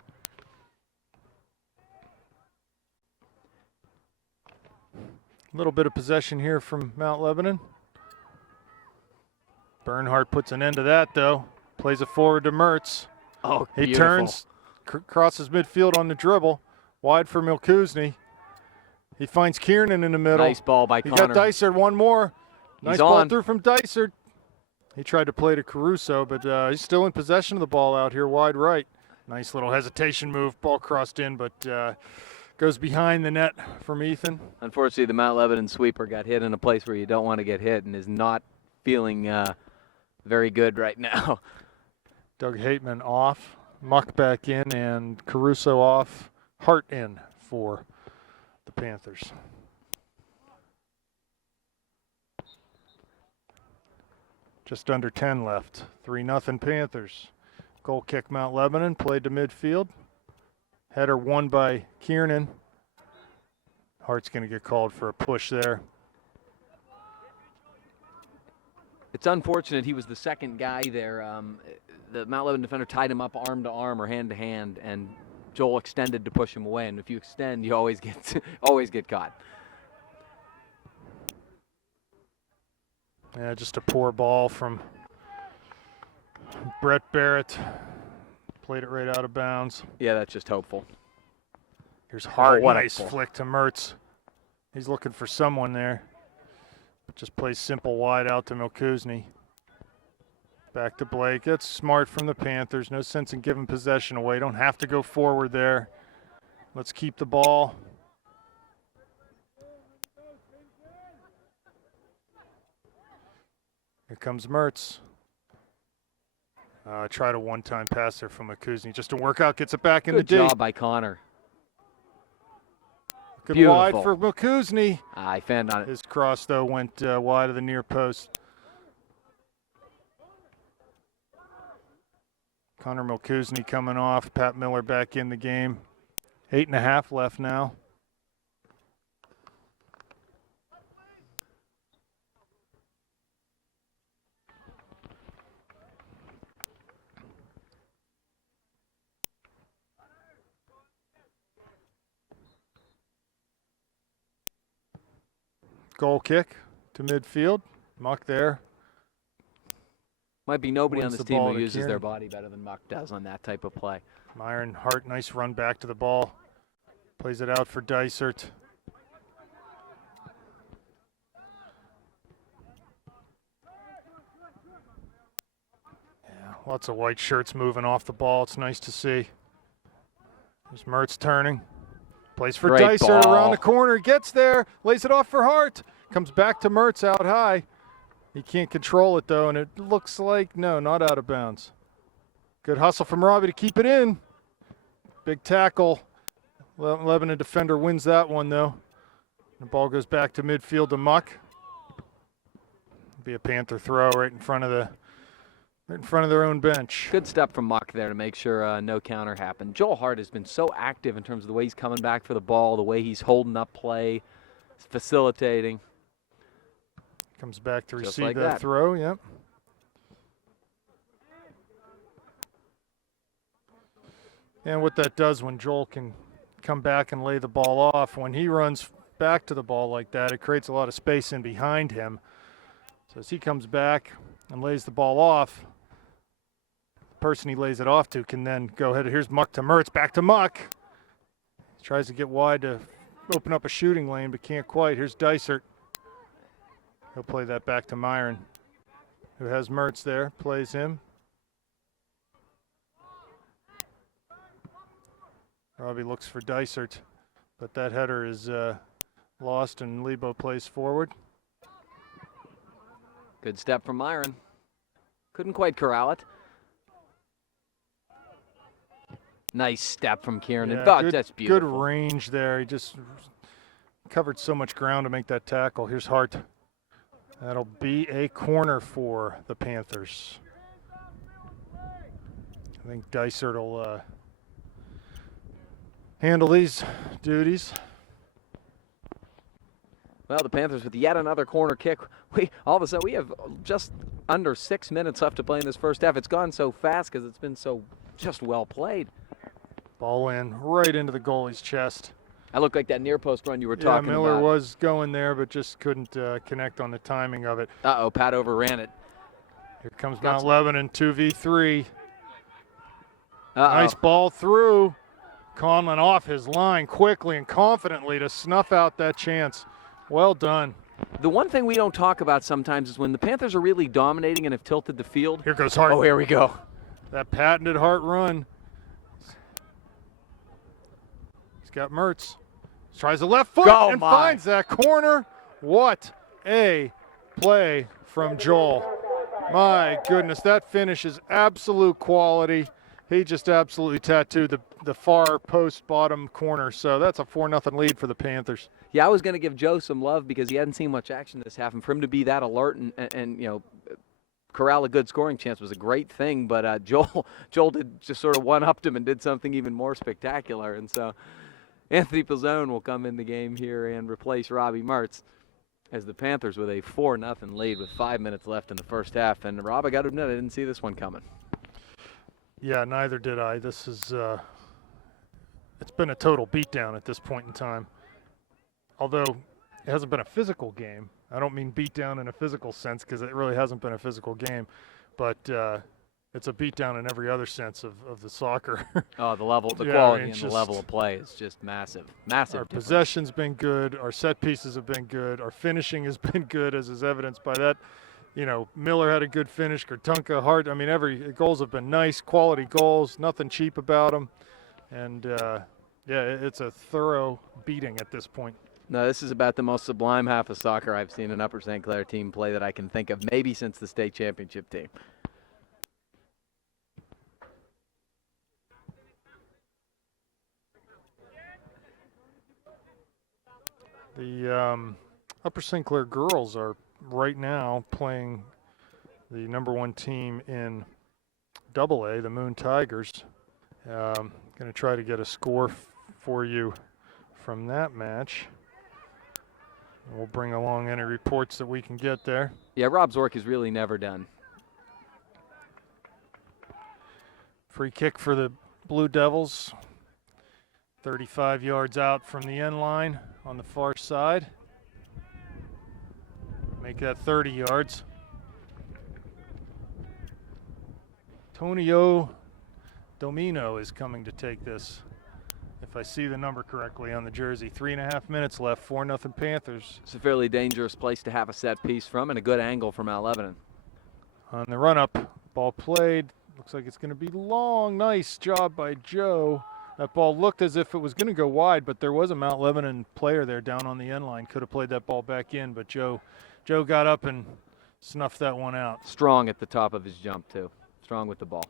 A little bit of possession here from Mount Lebanon. Bernhardt puts an end to that, though. Plays it forward to Mertz. Oh, he beautiful. turns, crosses midfield on the dribble. Wide for Milkuzny. He finds Kiernan in the middle. Nice ball by Connor. He got Dysert one more. Nice He's ball on. through from Dysert. He tried to play to Caruso, but he's still in possession of the ball out here wide right. Nice little hesitation move. Ball crossed in, but goes behind the net from Ethan. Unfortunately, the Mount Lebanon sweeper got hit in a place where you don't want to get hit and is not feeling very good right now. Doug Hateman off. Muck back in and Caruso off. Hart in for the Panthers. Just under 10 left. 3-0 Panthers. Goal kick Mount Lebanon, played to midfield. Header won by Kiernan. Hart's going to get called for a push there. It's unfortunate he was the second guy there. The Mount Lebanon defender tied him up arm to arm or hand to hand, and Joel extended to push him away. And if you extend, you always get caught. Yeah, just a poor ball from Brett Barrett. Played it right out of bounds. Yeah, that's just hopeful. Here's Hart. What a Nice pull. flick to Mertz. He's looking for someone there. Just plays simple wide out to Milkuzny. Back to Blake. That's smart from the Panthers. No sense in giving possession away. Don't have to go forward there. Let's keep the ball. Here comes Mertz. Tried a one-time pass there from Milkuzny. Just a workout, gets it back in the D. Good job by Connor. Good Beautiful. wide for Milkuzny. I fanned on it. His cross, though, went wide of the near post. Connor Milkuzny coming off. Pat Miller back in the game. 8.5 left now. Goal kick to midfield. Muck there. Might be nobody on Wins this the team ball who to uses their Kieran. body better than Muck does on that type of play. Myron Hart, nice run back to the ball. Plays it out for Dysert. Lots of white shirts moving off the ball. It's nice to see. There's Mertz turning. Plays for Great Dysart ball. around the corner. Gets there. Lays it off for Hart. Comes back to Mertz out high. He can't control it, though, and it looks like, no, not out of bounds. Good hustle from Robbie to keep it in. Big tackle. Lebanon defender wins that one, though. The ball goes back to midfield to Muck. Be a Panther throw right in front of their own bench. Good step from Muck there to make sure no counter happened. Joel Hart has been so active in terms of the way he's coming back for the ball, the way he's holding up play, facilitating. Comes back to Just receive like that that. throw, yep. And what that does when Joel can come back and lay the ball off, when he runs back to the ball like that, it creates a lot of space in behind him. So as he comes back and lays the ball off, the person he lays it off to can then go ahead. Here's Muck to Mertz, back to Muck. He tries to get wide to open up a shooting lane, but can't quite. Here's Dysart. He'll play that back to Myron, who has Mertz there, plays him. Robbie looks for Dysart, but that header is lost, and Lebo plays forward. Good step from Myron. Couldn't quite corral it. Nice step from Kieran. Yeah, That's beautiful. Good range there. He just covered so much ground to make that tackle. Here's Hart. That'll be a corner for the Panthers. I think Dysart will handle these duties. Well, the Panthers with yet another corner kick. All of a sudden, we have just under 6 minutes left to play in this first half. It's gone so fast because it's been so just well played. Ball in right into the goalie's chest. I look like that near post run you were talking about. Miller was going there, but just couldn't connect on the timing of it. Uh-oh, Pat overran it. Here comes Mount Lebanon, 2v3. Uh-oh. Nice ball through. Conlon off his line quickly and confidently to snuff out that chance. Well done. The one thing we don't talk about sometimes is when the Panthers are really dominating and have tilted the field. Here goes Hart. Oh, here we go. That patented Hart run. He's got Mertz. Tries the left foot and finds that corner. What a play from Joel. My goodness, that finish is absolute quality. He just absolutely tattooed the far post bottom corner. So that's a 4-0 lead for the Panthers. Yeah, I was going to give Joe some love because he hadn't seen much action this half, and for him to be that alert and you know, corral a good scoring chance was a great thing. But Joel did just sort of one-upped him and did something even more spectacular. And so Anthony Pizzone will come in the game here and replace Robbie Mertz as the Panthers with a 4-0 lead with 5 minutes left in the first half. And Rob, I got to admit, I didn't see this one coming. Yeah, neither did I. This is it's been a total beatdown at this point in time. Although it hasn't been a physical game. I don't mean beatdown in a physical sense because it really hasn't been a physical game. But it's a beatdown in every other sense of the soccer. Oh, the level, the Yeah, quality I mean, and the level of play is just massive. Massive. Our difference. possession's been good. Our set pieces have been good. Our finishing has been good, as is evidenced by that. You know, Miller had a good finish. Kurtunka, Hart. I mean, every goals have been nice, quality goals. Nothing cheap about them. And, yeah, it's a thorough beating at this point. No, this is about the most sublime half of soccer I've seen an Upper St. Clair team play that I can think of, maybe since the state championship team. The Upper St. Clair girls are right now playing the #1 team in AA, the Moon Tigers. Going to try to get a score for you from that match. We'll bring along any reports that we can get there. Yeah, Rob Zork is really never done. Free kick for the Blue Devils. 35 yards out from the end line on the far side. Make that 30 yards. Tonio Domino is coming to take this, if I see the number correctly on the jersey. 3.5 minutes left, 4-0 Panthers. It's a fairly dangerous place to have a set piece from and a good angle from Mount Lebanon. On the run-up, ball played, Looks like it's going to be long. Nice job by Joe. That ball looked as if it was going to go wide, but there was a Mount Lebanon player there down on the end line. Could have played that ball back in, but Joe got up and snuffed that one out. Strong at the top of his jump, too. Strong with the ball.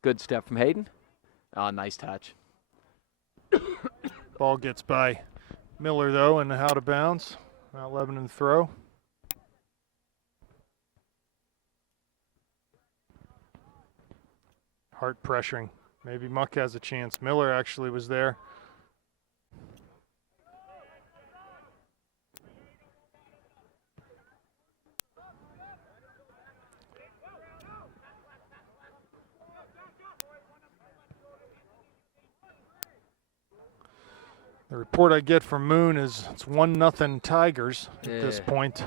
Good step from Hayden. Oh, nice touch. Ball gets by Miller, though, and out of bounds. Mount Lebanon throw. Hart pressuring. Maybe Muck has a chance. Miller actually was there. The report I get from Moon is it's 1-0 Tigers at this point.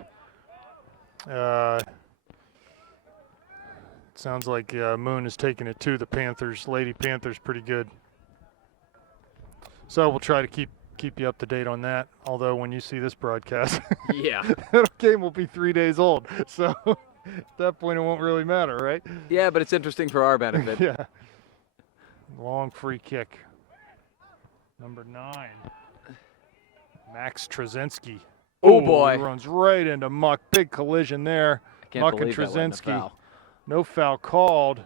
Sounds like Moon is taking it to the Panthers. Lady Panthers pretty good. So we'll try to keep you up to date on that. Although when you see this broadcast, Yeah. that game will be 3 days old. So at that point it won't really matter, right? Yeah, but it's interesting for our benefit. Yeah. Long free kick. Number 9. Max Trzynski. Oh, boy. He runs right into Muck. Big collision there. I can't Muck and believe that wasn't a Trzynski. foul. No foul called.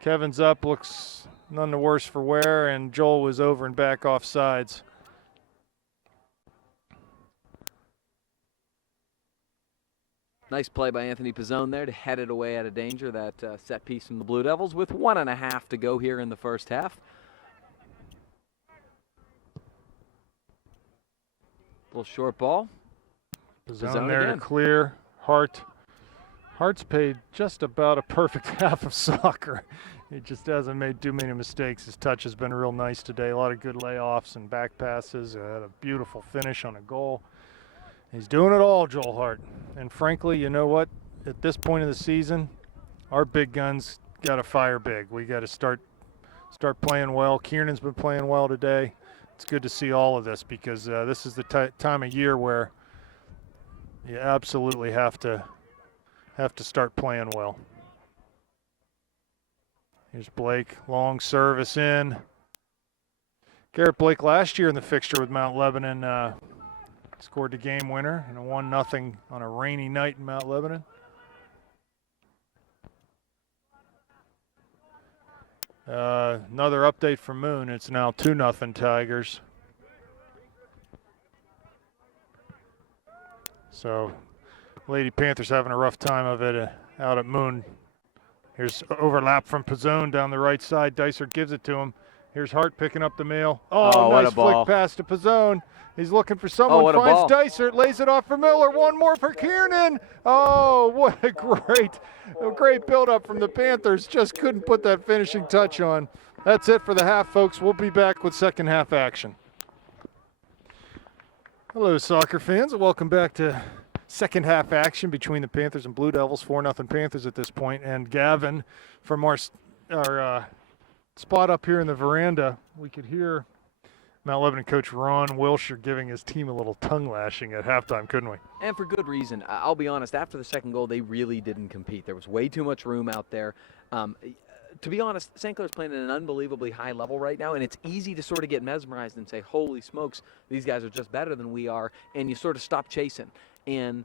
Kevin's up, looks none the worse for wear, and Joel was over and back off sides. Nice play by Anthony Pizzone there to head it away out of danger, that set piece from the Blue Devils with 1.5 to go here in the first half. Little short ball. Pizzone there again. to clear. Hart's played just about a perfect half of soccer. He just hasn't made too many mistakes. His touch has been real nice today. A lot of good layoffs and back passes. Had a beautiful finish on a goal. He's doing it all, Joel Hart. And frankly, you know what? At this point of the season, our big guns got to fire big. We got to start playing well. Kiernan's been playing well today. It's good to see all of this because this is the time of year where you absolutely have to start playing well. Here's Blake, long service in. Garrett Blake last year in the fixture with Mount Lebanon scored the game winner in a 1-0 on a rainy night in Mount Lebanon. Another update from Moon. It's now 2-0 Tigers. So Lady Panthers having a rough time of it out at Moon. Here's overlap from Pizzone down the right side. Dicer gives it to him. Here's Hart picking up the mail. Oh, what nice a ball. flick pass to Pizzone. He's looking for someone. what a Finds ball. Dicer. Lays it off for Miller. One more for Kiernan. Oh, what a great build-up from the Panthers. Just couldn't put that finishing touch on. That's it for the half, folks. We'll be back with second half action. Hello, soccer fans. Welcome back to second half action between the Panthers and Blue Devils. 4-0 Panthers at this point. And Gavin, from our spot up here in the veranda, we could hear Mount Lebanon coach Ron Wilshire giving his team a little tongue lashing at halftime, couldn't we? And for good reason. I'll be honest, after the second goal, they really didn't compete. There was way too much room out there. To be honest, St. Clair's playing at an unbelievably high level right now, and it's easy to sort of get mesmerized and say, holy smokes, these guys are just better than we are, and you sort of stop chasing. And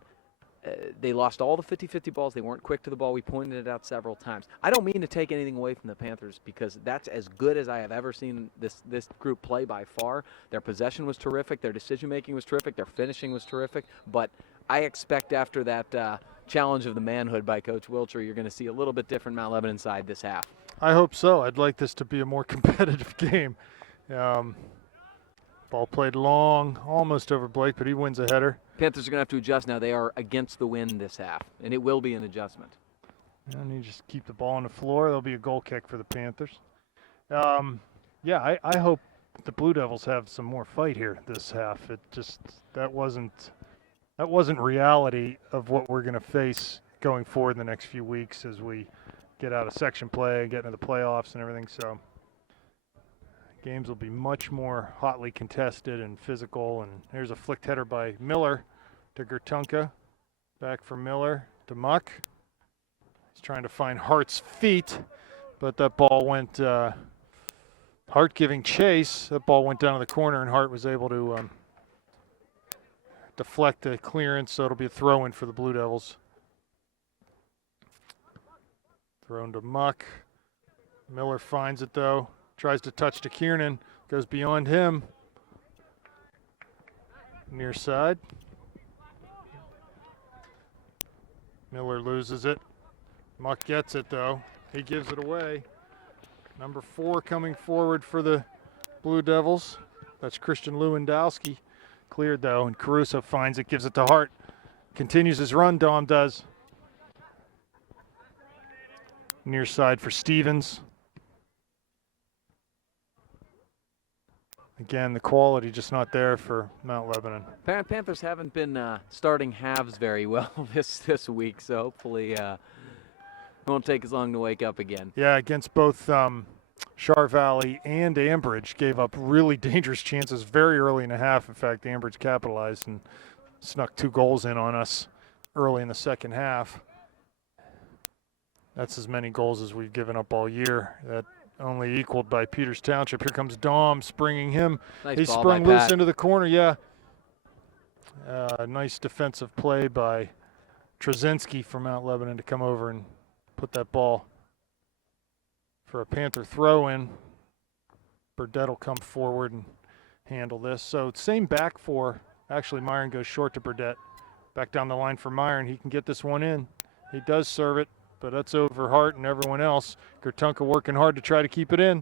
they lost all the 50-50 balls. They weren't quick to the ball. We pointed it out several times. I don't mean to take anything away from the Panthers because that's as good as I have ever seen this group play by far. Their possession was terrific. Their decision-making was terrific. Their finishing was terrific. But I expect after that challenge of the manhood by Coach Wiltshire, you're going to see a little bit different Mount Lebanon side this half. I hope so. I'd like this to be a more competitive game. Ball played long, almost over Blake, but he wins a header. Panthers are going to have to adjust now. They are against the wind this half, and it will be an adjustment. And you just keep the ball on the floor. There'll be a goal kick for the Panthers. I hope the Blue Devils have some more fight here this half. It just that wasn't reality of what we're going to face going forward in the next few weeks as we get out of section play, get into the playoffs and everything. So games will be much more hotly contested and physical. And here's a flicked header by Miller to Gertunka. Back for Miller. to Muck. He's trying to find Hart's feet, but that ball went, Hart giving chase. That ball went down to the corner, and Hart was able to deflect the clearance, so it'll be a throw-in for the Blue Devils. Thrown to Muck. Miller finds it, though. Tries to touch to Kiernan. Goes beyond him. Near side. Miller loses it. Muck gets it, though. He gives it away. Number 4 coming forward for the Blue Devils. That's Christian Lewandowski. Cleared, though, and Caruso finds it, gives it to Hart. Continues his run, Dom does. Near side for Stevens. Again, the quality just not there for Mount Lebanon. Panthers haven't been starting halves very well this week, so hopefully it won't take as long to wake up again. Yeah, against both Char Valley and Ambridge, gave up really dangerous chances very early in the half. In fact, Ambridge capitalized and snuck 2 goals in on us early in the second half. That's as many goals as we've given up all year. That only equaled by Peters Township. Here comes Dom springing him. Nice He ball sprung by loose Pat. into the corner, yeah. Nice defensive play by Trzynski from Mount Lebanon to come over and put that ball for a Panther throw-in. Burdett will come forward and handle this. So same back 4. Actually, Myron goes short to Burdett. Back down the line for Myron. He can get this one in. He does serve it, but that's over Hart and everyone else. Gertunka working hard to try to keep it in.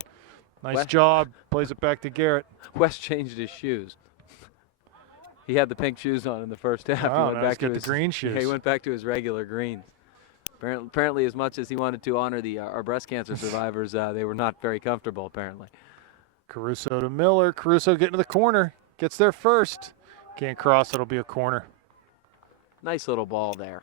Nice job. Plays it back to Garrett. West changed his shoes. He had the pink shoes on in the first half. Wow, He went back to the his green shoes. Yeah, he went back to his regular greens. Apparently, as much as he wanted to honor our breast cancer survivors, they were not very comfortable, apparently. Caruso to Miller. Caruso getting to the corner. Gets there first. Can't cross. It'll be a corner. Nice little ball there.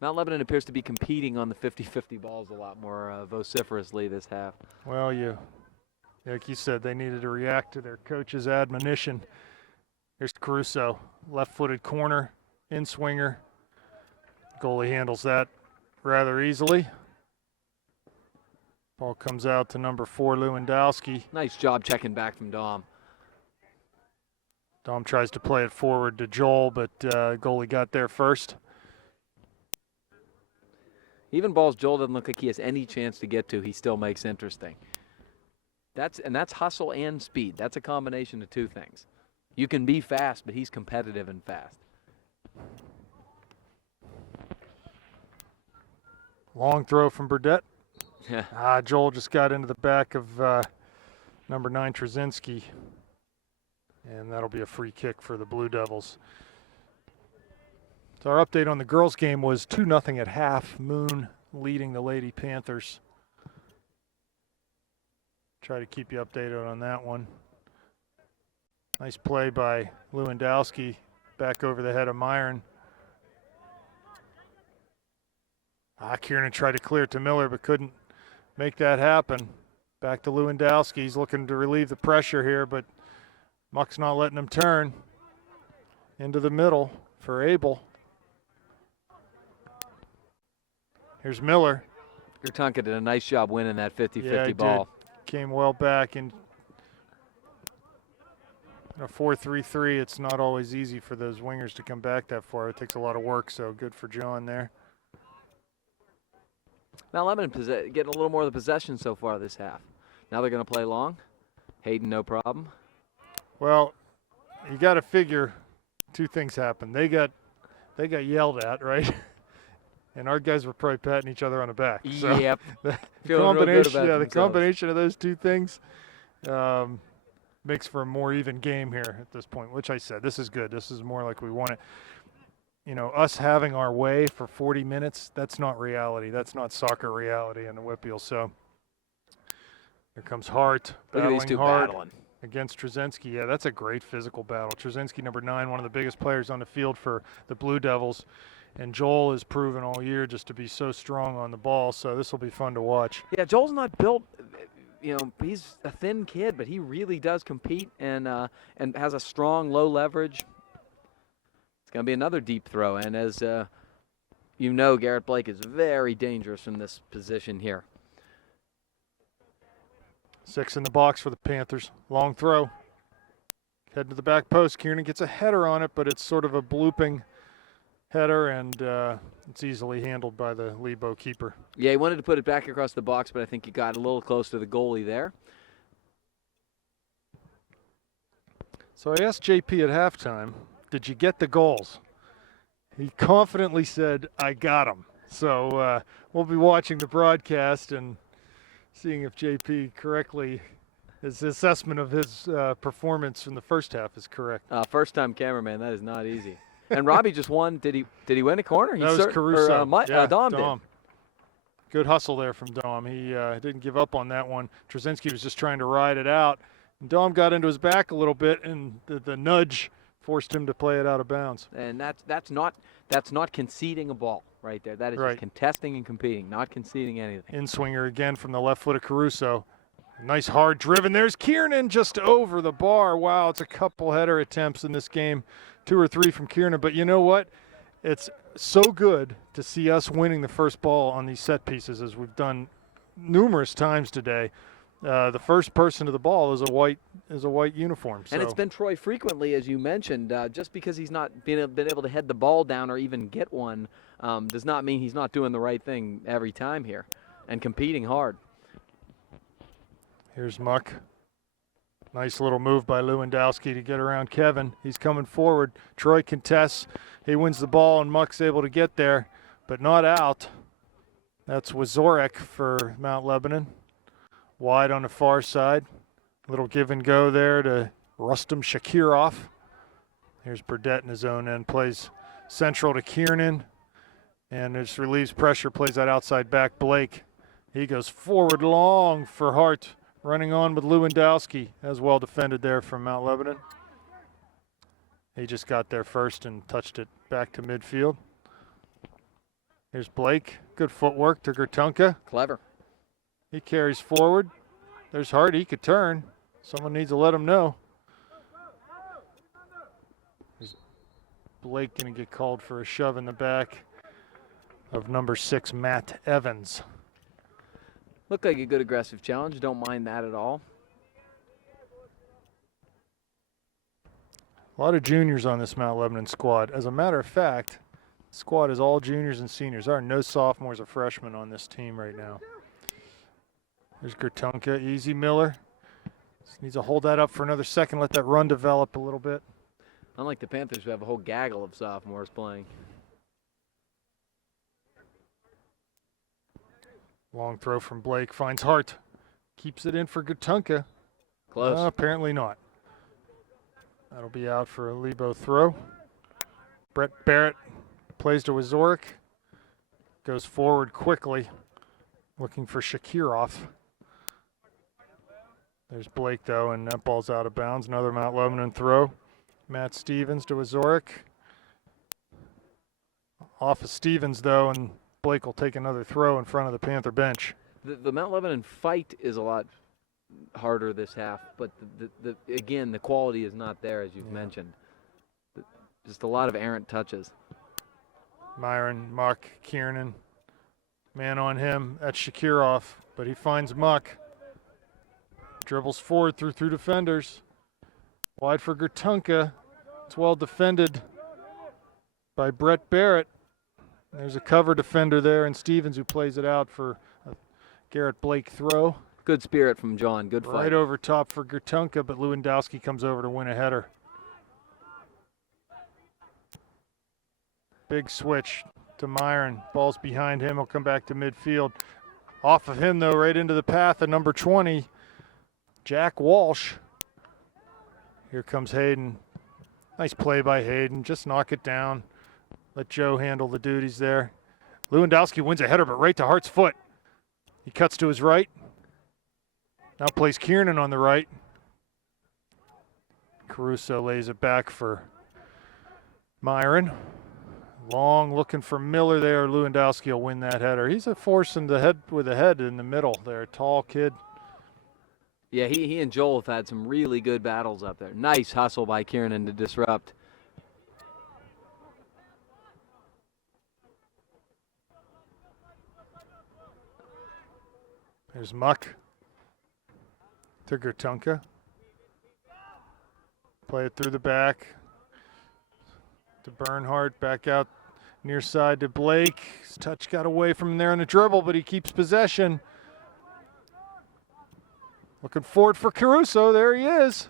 Mount Lebanon appears to be competing on the 50-50 balls a lot more vociferously this half. Well, like you said, they needed to react to their coach's admonition. Here's Caruso. Left-footed corner. In-swinger. Goalie handles that rather easily. Ball comes out to number 4, Lewandowski. Nice job checking back from Dom. Dom tries to play it forward to Joel, but goalie got there first. Even balls Joel doesn't look like he has any chance to get to, he still makes interesting. That's hustle and speed. That's a combination of 2 things. You can be fast, but he's competitive and fast. Long throw from Burdett. Yeah. Joel just got into the back of number 9, Trzynski. And that'll be a free kick for the Blue Devils. So our update on the girls' game was 2-0 at half. Moon leading the Lady Panthers. Try to keep you updated on that one. Nice play by Lewandowski. Back over the head of Myron. Kiernan tried to clear it to Miller, but couldn't make that happen. Back to Lewandowski. He's looking to relieve the pressure here, but Muck's not letting him turn. Into the middle for Abel. Here's Miller. Gertunka did a nice job winning that 50-50 ball. Came well back. In a 4-3-3, it's not always easy for those wingers to come back that far. It takes a lot of work, so good for John there. Mount Lebanon getting a little more of the possession so far this half. Now they're going to play long. Hayden, no problem. Well, you got to figure 2 things happened. They got yelled at, right? And our guys were probably patting each other on the back. So Yep. the Feeling real good about the themselves. combination of those 2 things makes for a more even game here at this point, which I said, this is good. This is more like we want it. You know, us having our way for 40 minutes, that's not reality. That's not soccer reality in the Whitfield. So here comes Hart, Look at these 2 hard battling. against Trzynski. Yeah, that's a great physical battle. Trzynski, number 9, one of the biggest players on the field for the Blue Devils. And Joel has proven all year just to be so strong on the ball, so this will be fun to watch. Yeah, Joel's not built, he's a thin kid, but he really does compete and has a strong, low leverage. going to be another deep throw. And as you know, Garrett Blake is very dangerous from this position here. 6 in the box for the Panthers. Long throw. Head to the back post. Kiernan gets a header on it, but it's sort of a blooping header, and it's easily handled by the Lebo keeper. Yeah, he wanted to put it back across the box, but I think he got a little close to the goalie there. So I asked JP at halftime, did you get the goals? He confidently said, I got them. So we'll be watching the broadcast and seeing if JP correctly, his assessment of his performance in the first half is correct. First-time cameraman, that is not easy. And Robbie just won. Did he win a corner? That was Caruso. Dom did. Good hustle there from Dom. He didn't give up on that one. Trzynski was just trying to ride it out. And Dom got into his back a little bit, and the nudge forced him to play it out of bounds. And that's not conceding a ball right there. That is just contesting and competing, not conceding anything. In-swinger again from the left foot of Caruso. Nice hard driven. There's Kiernan just over the bar. Wow, it's a couple header attempts in this game. 2 or 3 from Kiernan. But you know what? It's so good to see us winning the first ball on these set pieces, as we've done numerous times today. The first person to the ball is a white uniform. So. And it's been Troy frequently, as you mentioned. Just because he's not been able to head the ball down or even get one does not mean he's not doing the right thing every time here and competing hard. Here's Muck. Nice little move by Lewandowski to get around Kevin. He's coming forward. Troy contests. He wins the ball, and Muck's able to get there, but not out. That's Wazorek for Mount Lebanon. Wide on the far side. Little give and go there to Rustam Shakirov. Here's Burdett in his own end. Plays central to Kiernan, and just relieves pressure. Plays that outside back. Blake. He goes forward long for Hart. Running on with Lewandowski, as well defended there from Mount Lebanon. He just got there first and touched it back to midfield. Here's Blake. Good footwork to Gertunka. Clever. He carries forward. There's Hart. He could turn. Someone needs to let him know. Is Blake going to get called for a shove in the back of number 6, Matt Evans. Looked like a good aggressive challenge. Don't mind that at all. A lot of juniors on this Mount Lebanon squad. As a matter of fact, the squad is all juniors and seniors. There are no sophomores or freshmen on this team right now. There's Gertunka, easy Miller. Just needs to hold that up for another second, let that run develop a little bit. Unlike the Panthers, who have a whole gaggle of sophomores playing. Long throw from Blake, finds Hart. Keeps it in for Gertunka. Close. Apparently not. That'll be out for a Lebo throw. Brett Barrett plays to Wazorek. Goes forward quickly, looking for Shakirov. There's Blake, though, and that ball's out of bounds. Another Mount Lebanon throw. Matt Stevens to Wazorek. Off of Stevens, though, and Blake will take another throw in front of the Panther bench. The Mount Lebanon fight is a lot harder this half, but again, the quality is not there, as you've mentioned. Just a lot of errant touches. Myron, Muck, Kiernan. Man on him. That's Shakirov, but he finds Muck. Dribbles forward through defenders. Wide for Gertunka. It's well defended by Brett Barrett. There's a cover defender there, and Stevens, who plays it out for a Garrett Blake throw. Good spirit from John. Good fight. Right over top for Gertunka, but Lewandowski comes over to win a header. Big switch to Myron. Ball's behind him. He'll come back to midfield. Off of him, though, right into the path of number 20, Jack Walsh. Here comes Hayden. Nice play by Hayden. Just knock it down. Let Joe handle the duties there. Lewandowski wins a header, but right to Hart's foot. He cuts to his right. Now plays Kiernan on the right. Caruso lays it back for Myron. Long looking for Miller there. Lewandowski will win that header. He's a force in the head with a head in the middle there. Tall kid. Yeah, he and Joel have had some really good battles up there. Nice hustle by Kiernan to disrupt. There's Muck to Gertunka. Play it through the back to Bernhardt, back out near side to Blake. His touch got away from him there on the dribble, but he keeps possession. Looking forward for Caruso. There he is.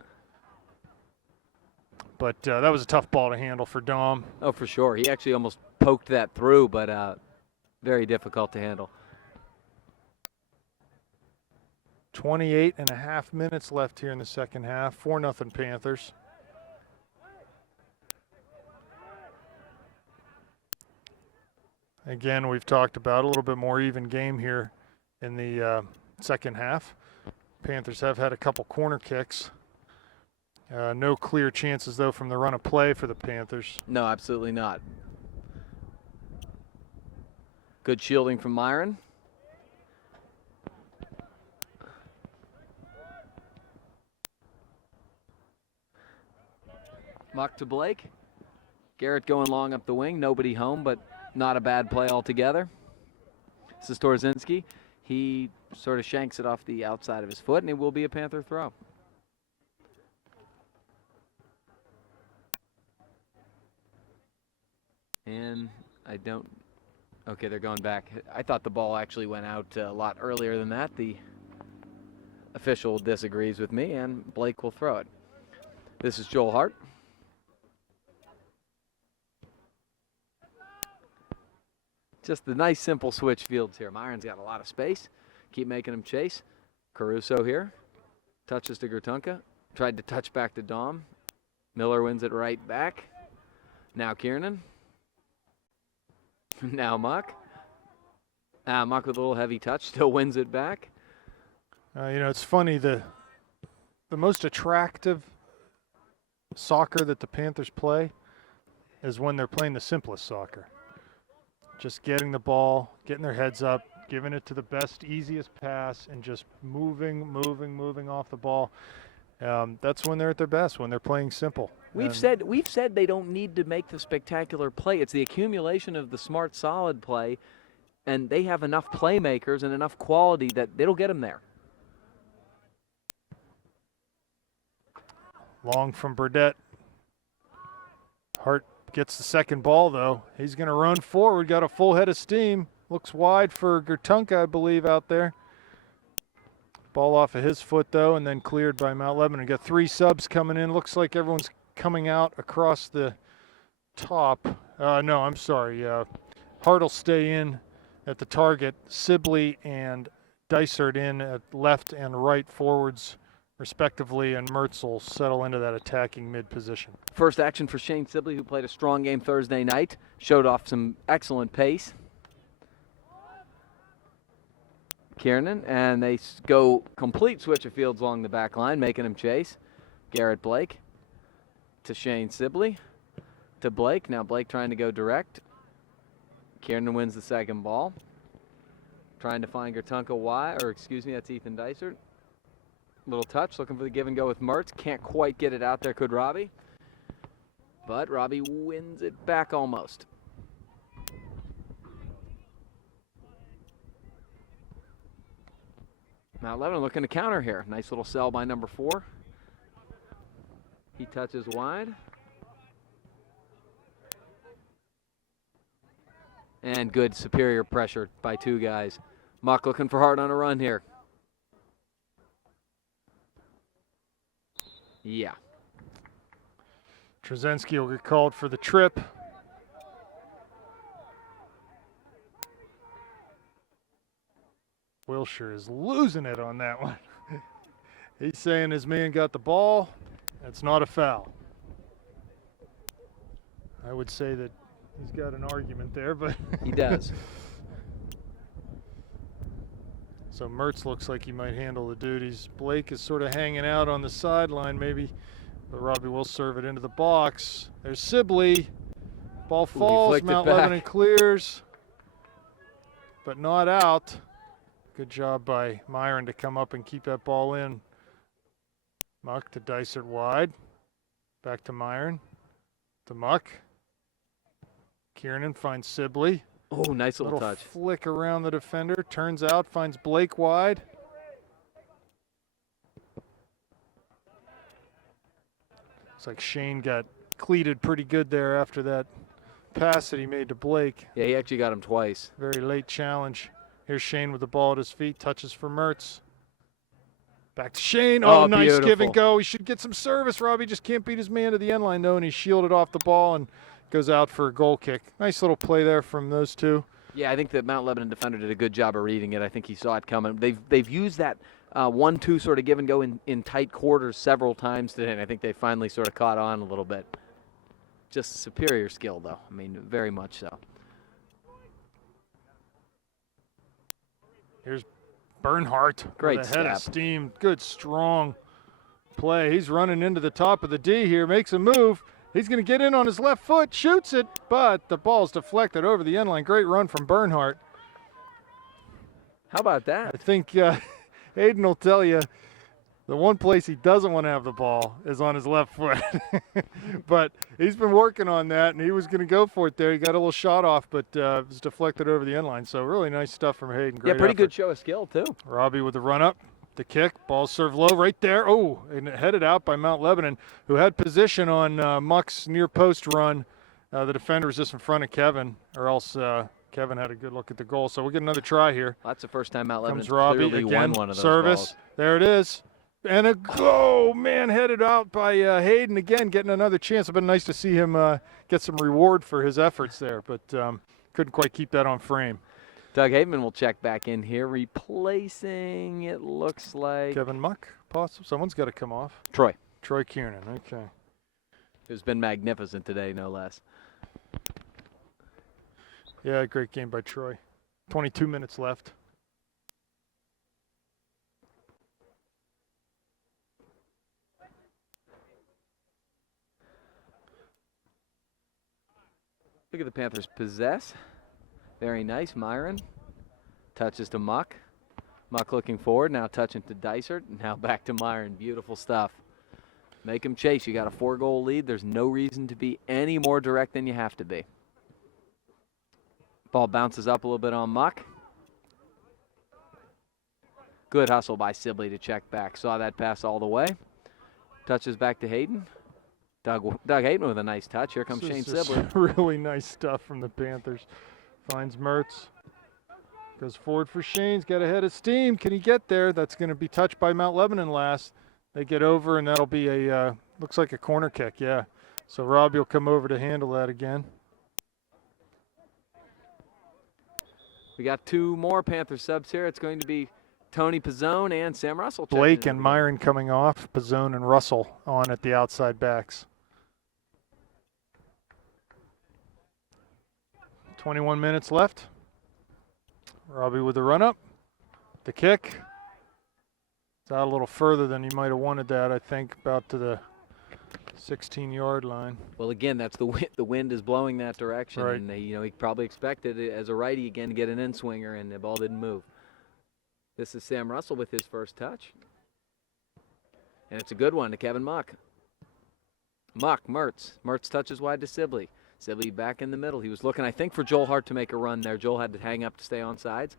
But that was a tough ball to handle for Dom. Oh, for sure. He actually almost poked that through, but very difficult to handle. 28.5 minutes left here in the second half. 4-0 Panthers. Again, we've talked about a little bit more even game here in the second half. Panthers have had a couple corner kicks. No clear chances, though, from the run of play for the Panthers. No, absolutely not. Good shielding from Myron. Muck to Blake. Garrett going long up the wing. Nobody home, but not a bad play altogether. This is Torzinski. He sort of shanks it off the outside of his foot, and it will be a Panther throw. And I don't... Okay, they're going back. I thought the ball actually went out a lot earlier than that. The official disagrees with me, and Blake will throw it. This is Joel Hart. Just the nice, simple switch fields here. Myron's got a lot of space. Keep making him chase. Caruso here. Touches to Gertunka. Tried to touch back to Dom. Miller wins it right back. Now Kiernan. Now Muck. Muck with a little heavy touch. Still wins it back. You know, it's funny. The most attractive soccer that the Panthers play is when they're playing the simplest soccer. Just getting the ball, getting their heads up, giving it to the best, easiest pass, and just moving off the ball. That's when they're at their best, when they're playing simple. We've said they don't need to make the spectacular play. It's the accumulation of the smart, solid play, and they have enough playmakers and enough quality that it'll get them there. Long from Burdett. Hart gets the second ball, though. He's going to run forward, got a full head of steam. Looks wide for Gertunka, I believe, out there. Ball off of his foot, though, and then cleared by Mount Lebanon. Got 3 subs coming in. Looks like everyone's coming out across the top. No, I'm sorry. Hart will stay in at the target. Sibley and Dysert in at left and right forwards, respectively, and Mertz will settle into that attacking mid position. First action for Shane Sibley, who played a strong game Thursday night. Showed off some excellent pace. Kiernan, and they go complete switch of fields along the back line, making him chase. Garrett Blake to Shane Sibley to Blake. Now Blake trying to go direct. Kiernan wins the second ball. Trying to find Gertunka wide, or excuse me, that's Ethan Dysert. Little touch, looking for the give and go with Mertz. Can't quite get it out there, could Robbie? But Robbie wins it back almost. Mount Lebanon looking to counter here. Nice little sell by number 4. He touches wide. And good superior pressure by 2 guys. Muck looking for Hart on a run here. Yeah. Trzynski will get called for the trip. Wilshire is losing it on that one. He's saying his man got the ball. That's not a foul. I would say that he's got an argument there, but he does. So Mertz looks like he might handle the duties. Blake is sort of hanging out on the sideline maybe, but Robbie will serve it into the box. There's Sibley. Ball falls, Mount Lebanon clears, but not out. Good job by Myron to come up and keep that ball in. Muck to Dysert wide. Back to Myron. To Muck. Kiernan finds Sibley. Oh, nice little touch. Flick around the defender. Turns out, finds Blake wide. Looks like Shane got cleated pretty good there after that pass that he made to Blake. Yeah, he actually got him twice. Very late challenge. Here's Shane with the ball at his feet, touches for Mertz. Back to Shane. Oh, nice beautiful. give and go. He should get some service, Robbie. Just can't beat his man to the end line, though, and he shielded off the ball and goes out for a goal kick. Nice little play there from those two. Yeah, I think the Mount Lebanon defender did a good job of reading it. I think he saw it coming. They've used that 1-2 sort of give and go in tight quarters several times today, and I think they finally sort of caught on a little bit. Just superior skill, though. I mean, very much so. Here's Bernhardt. Great with a head of step. steam. Good, strong play. He's running into the top of the D here, makes a move. He's going to get in on his left foot, shoots it, but the ball's deflected over the end line. Great run from Bernhardt. How about that? I think Hayden will tell you the one place he doesn't want to have the ball is on his left foot. But he's been working on that, and he was going to go for it there. He got a little shot off, but it was deflected over the end line. So really nice stuff from Hayden. Great Yeah, pretty effort. good show of skill, too. Robbie with the run up, the kick, ball served low right there. Oh, and headed out by Mount Lebanon, who had position on Muck's near post run. The defender was just in front of Kevin, or else Kevin had a good look at the goal. So we'll get another try here. Well, that's the first time Mount Lebanon Comes Robbie clearly again, won one of those service. balls. There it is. And a go, man, headed out by Hayden again, getting another chance. It's been nice to see him get some reward for his efforts there, but couldn't quite keep that on frame. Doug Haveman will check back in here, replacing, it looks like, Kevin Muck, possible. Someone's got to come off. Troy, Troy Kiernan, okay. who's been magnificent today, no less. Yeah, great game by Troy. 22 minutes left. Look at the Panthers possess. Very nice. Myron touches to Muck. Muck looking forward, now touching to Dysert, now back to Myron. Beautiful stuff. Make him chase. You got a 4-goal lead. There's no reason to be any more direct than you have to be. Ball bounces up a little bit on Muck. Good hustle by Sibley to check back. Saw that pass all the way. Touches back to Hayden. Doug Hayden with a nice touch. Here comes Shane Sibley. Really nice stuff from the Panthers. Finds Mertz. Goes forward for Shane's. Got a head of steam. Can he get there? That's going to be touched by Mount Lebanon last. They get over, and that'll be a, looks like a corner kick, yeah. So Robbie will come over to handle that again. We got two more Panther subs here. It's going to be Tony Pizzone and Sam Russell. Blake and Myron coming off. Pizzone and Russell on at the outside backs. 21 minutes left. Robbie with the run up. The kick. It's out a little further than he might have wanted that, I think, about to the 16-yard line. Well, again, that's the wind. The wind is blowing that direction, Right. and he probably expected it as a righty again to get an in-swinger, and the ball didn't move. This is Sam Russell with his first touch, and it's a good one to Kevin Muck. Mertz touches wide to Sibley. Sibley back in the middle. He was looking, I think, for Joel Hart to make a run there. Joel had to hang up to stay on sides.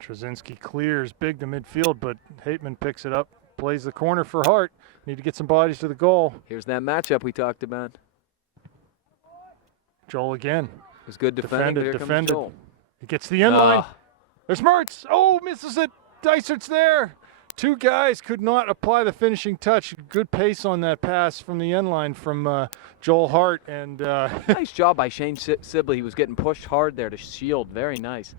Trzynski clears big to midfield, but Hateman picks it up, plays the corner for Hart. Need to get some bodies to the goal. Here's that matchup we talked about. Joel again. It was good defending, but here defended. comes Joel. He gets the end line. There's Mertz. Oh, misses it. Dysert's there. Two guys could not apply the finishing touch. Good pace on that pass from the end line from Joel Hart. And nice job by Shane Sibley. He was getting pushed hard there to shield. Very nice.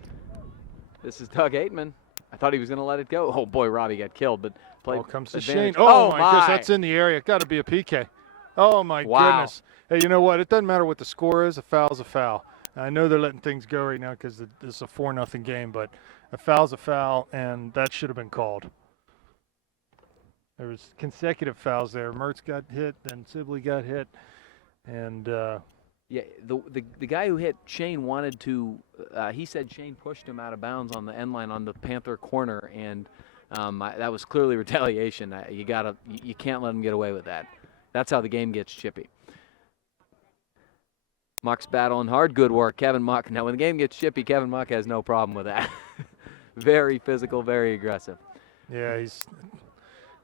This is Doug Aitman. I thought he was going to let it go. Oh, boy, Robbie got killed. But ball comes to advantage. Shane. Oh, my goodness, that's in the area. Got to be a PK. Oh, my goodness. Hey, you know what? It doesn't matter what the score is. A foul's a foul. I know they're letting things go right now because this is a 4-0 game, but a foul's a foul, and that should have been called. There was consecutive fouls there. Mertz got hit, then Sibley got hit, and yeah, the guy who hit Shane wanted to. He said Shane pushed him out of bounds on the end line on the Panther corner, and that was clearly retaliation. You can't let him get away with that. That's how the game gets chippy. Muck's battling hard. Good work, Kevin Muck. Now, when the game gets chippy, Kevin Muck has no problem with that. Very physical, very aggressive. Yeah,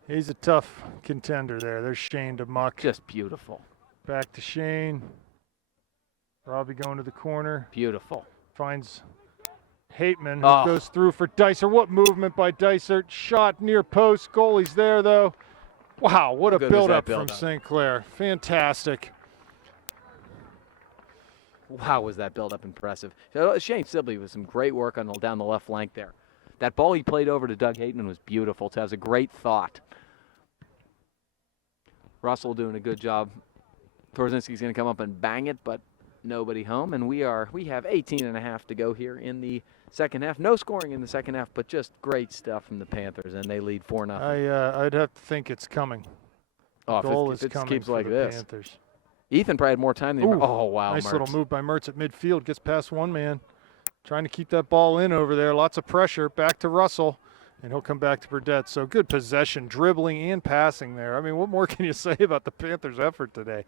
He's a tough contender there. There's Shane to muck. Just beautiful. Back to Shane. Robbie going to the corner. Beautiful. Finds Hateman, who goes through for Dicer. What movement by Dicer. Shot near post. Goalie's there, though. Wow, what a build-up from St. Clair. Fantastic. Wow, was that build-up impressive. Shane Sibley with some great work down the left flank there. That ball he played over to Doug Hateman was beautiful. It has a great thought. Russell doing a good job. Torzinski's going to come up and bang it, but nobody home. And we have 18.5 to go here in the second half. No scoring in the second half, but just great stuff from the Panthers, and they lead 4-0. I'd have to think it's coming. Goal is if it coming keeps for like the this. Panthers. Ethan probably had more time than oh, wow. Nice Mertz. little move by Mertz at midfield. Gets past one man. Trying to keep that ball in over there. Lots of pressure. Back to Russell. And he'll come back to Burdett. So good possession, dribbling and passing there. I mean, what more can you say about the Panthers' effort today?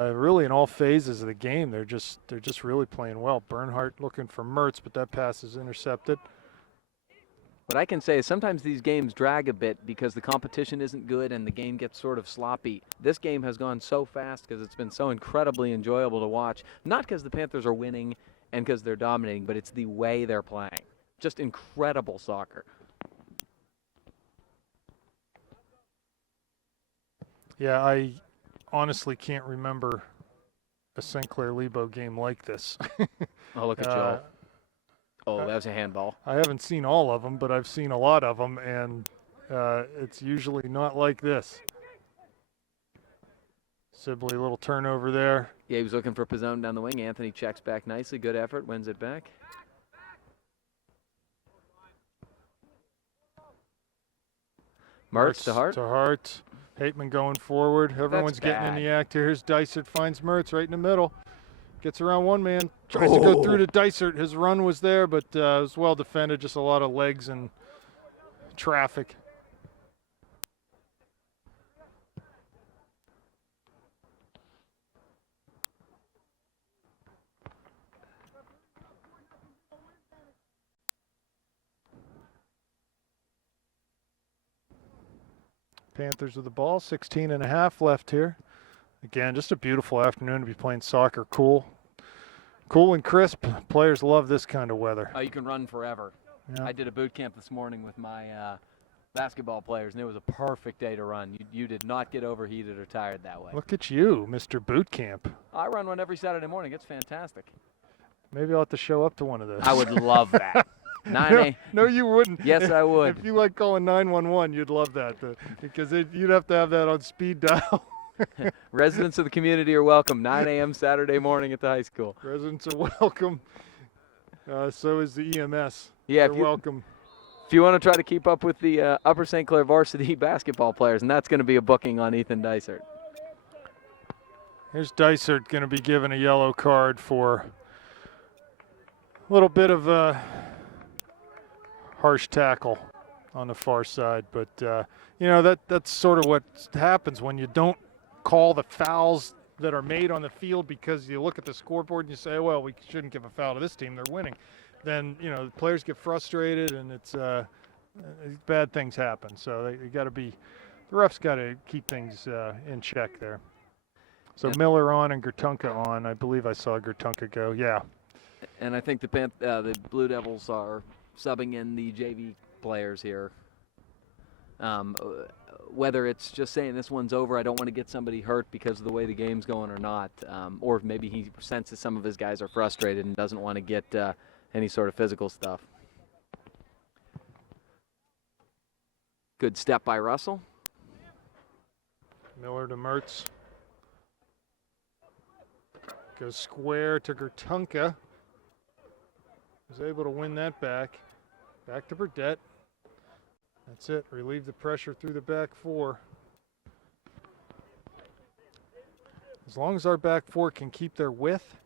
Really, in all phases of the game, they're just really playing well. Bernhardt looking for Mertz, but that pass is intercepted. What I can say is sometimes these games drag a bit because the competition isn't good and the game gets sort of sloppy. This game has gone so fast because it's been so incredibly enjoyable to watch. Not because the Panthers are winning and because they're dominating, but it's the way they're playing. Just incredible soccer. Yeah, I honestly can't remember a St. Clair Lebo game like this. Oh, look at Joe. Oh, that was a handball. I haven't seen all of them, but I've seen a lot of them, and it's usually not like this. Sibley, a little turnover there. Yeah, he was looking for Pizzone down the wing. Anthony checks back nicely. Good effort. Wins it back. Mertz to Hart. To Hart. Hateman going forward. Everyone's getting in the act here. Here's Dysert, finds Mertz right in the middle. Gets around one man. Tries to go through to Dysert. His run was there, but it was well defended. Just a lot of legs and traffic. Panthers with the ball, 16.5 left here. Again, just a beautiful afternoon to be playing soccer. Cool and crisp. Players love this kind of weather. Oh, you can run forever. Yeah. I did a boot camp this morning with my basketball players, and it was a perfect day to run. You did not get overheated or tired that way. Look at you, Mr. Boot Camp. I run one every Saturday morning. It's fantastic. Maybe I'll have to show up to one of those. I would love that. 9A. No, you wouldn't. Yes, I would. If you like calling 911, you'd love that because you'd have to have that on speed dial. Residents of the community are welcome. 9 a.m. Saturday morning at the high school. Residents are welcome. So is the EMS. Yeah, They're welcome. If you want to try to keep up with the Upper St. Clair varsity basketball players, and that's going to be a booking on Ethan Dysert. Here's Dysert going to be given a yellow card for a little bit of a harsh tackle on the far side. But, that's sort of what happens when you don't call the fouls that are made on the field because you look at the scoreboard and you say, well, we shouldn't give a foul to this team. They're winning. Then, the players get frustrated and it's bad things happen. So the refs got to keep things in check there. So Miller on and Gertunka on. I believe I saw Gertunka go. Yeah. And I think the Blue Devils are subbing in the JV players here. Whether it's just saying this one's over, I don't want to get somebody hurt because of the way the game's going or not, or maybe he senses some of his guys are frustrated and doesn't want to get any sort of physical stuff. Good step by Russell. Miller to Mertz. Goes square to Gertunka. Was able to win that back. Back to Burdett. That's it. Relieve the pressure through the back four. As long as our back four can keep their width,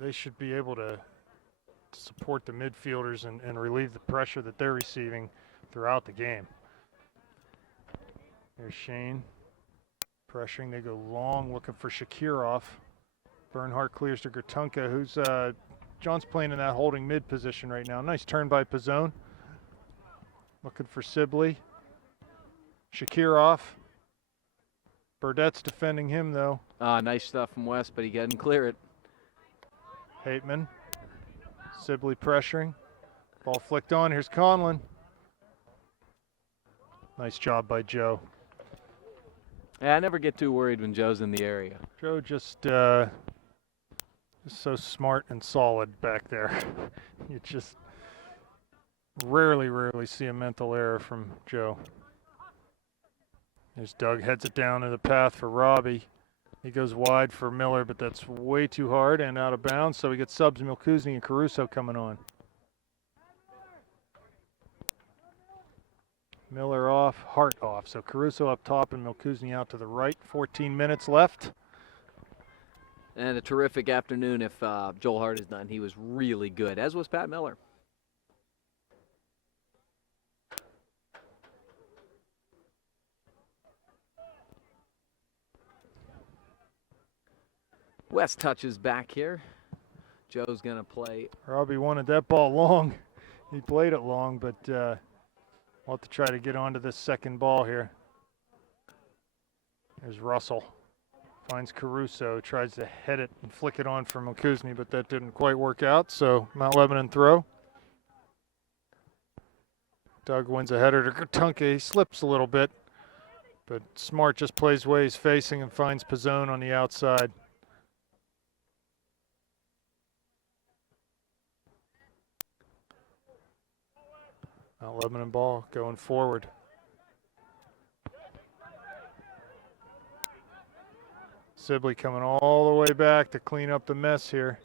they should be able to support the midfielders and relieve the pressure that they're receiving throughout the game. There's Shane pressuring. They go long, looking for Shakirov. Bernhardt clears to Gertunka, who's John's playing in that holding mid position right now. Nice turn by Pizzone. Looking for Sibley. Shakir off. Burdett's defending him, though. Nice stuff from West, but he couldn't clear it. Hateman. Sibley pressuring. Ball flicked on. Here's Conlon. Nice job by Joe. Yeah, I never get too worried when Joe's in the area. Joe just so smart and solid back there. You just rarely see a mental error from Joe. There's Doug, heads it down to the path for Robbie. He goes wide for Miller, but that's way too hard and out of bounds, so we get subs, Milkuzni and Caruso coming on. Miller off, Hart off. So Caruso up top and Milkuzni out to the right. 14 minutes left. And a terrific afternoon if Joel Hart is done. He was really good, as was Pat Miller. West touches back here. Joe's going to play. Robbie wanted that ball long. He played it long, but we'll have to try to get onto this second ball here. There's Russell. Finds Caruso, tries to head it and flick it on for Milkuzni, but that didn't quite work out, so Mount Lebanon throw. Doug wins a header to Gertunke. He slips a little bit, but Smart just plays way he's facing and finds Pizzone on the outside. Mount Lebanon ball going forward. Sibley coming all the way back to clean up the mess here.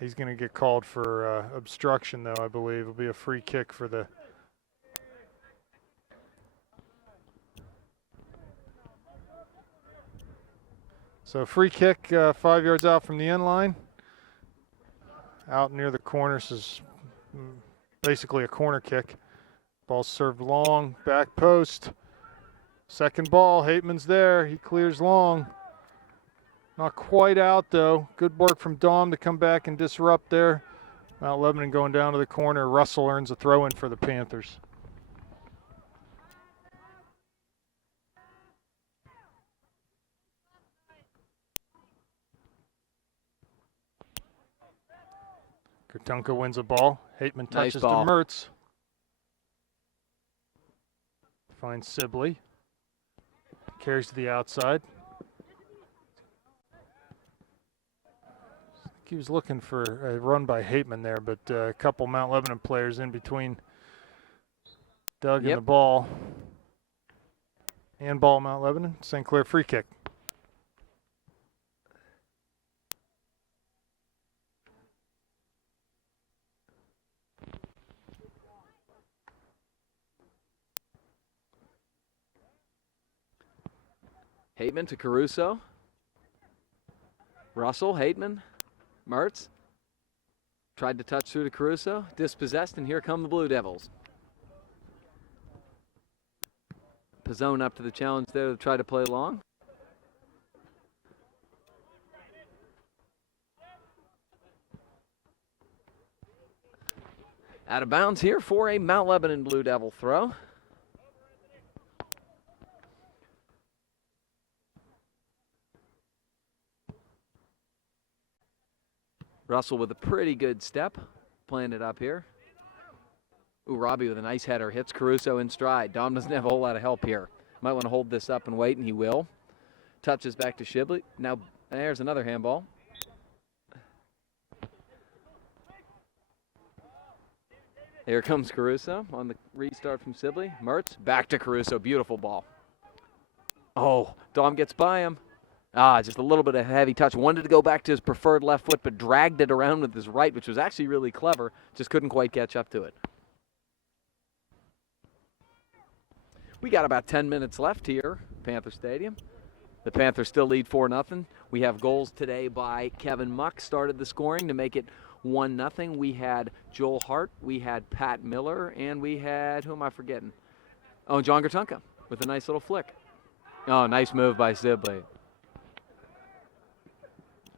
He's going to get called for obstruction, though, I believe. It'll be a free kick for the... So free kick 5 yards out from the end line. Out near the corner. This is basically a corner kick. Ball served long, back post. Second ball, Hateman's there. He clears long. Not quite out, though. Good work from Dom to come back and disrupt there. Mount Lebanon going down to the corner. Russell earns a throw-in for the Panthers. Gertunke wins a ball. Hateman touches to Mertz. Finds Sibley. Carries to the outside. He was looking for a run by Hateman there, but a couple Mount Lebanon players in between Doug and the ball. Handball, Mount Lebanon. St. Clair free kick. Hateman to Caruso. Russell, Hateman, Mertz. Tried to touch through to Caruso. Dispossessed, and here come the Blue Devils. Pizzone up to the challenge there to try to play long. Out of bounds here for a Mount Lebanon Blue Devil throw. Russell with a pretty good step, playing it up here. Ooh, Robbie with a nice header, hits Caruso in stride. Dom doesn't have a whole lot of help here. Might want to hold this up and wait, and he will. Touches back to Shibley. Now, there's another handball. Here comes Caruso on the restart from Sibley. Mertz, back to Caruso, beautiful ball. Oh, Dom gets by him. Just a little bit of heavy touch. Wanted to go back to his preferred left foot, but dragged it around with his right, which was actually really clever. Just couldn't quite catch up to it. We got about 10 minutes left here, Panther Stadium. The Panthers still lead 4-0. We have goals today by Kevin Muck, started the scoring to make it 1-0. We had Joel Hart, we had Pat Miller, and we had, who am I forgetting? Oh, John Gertunke with a nice little flick. Oh, nice move by Sibley.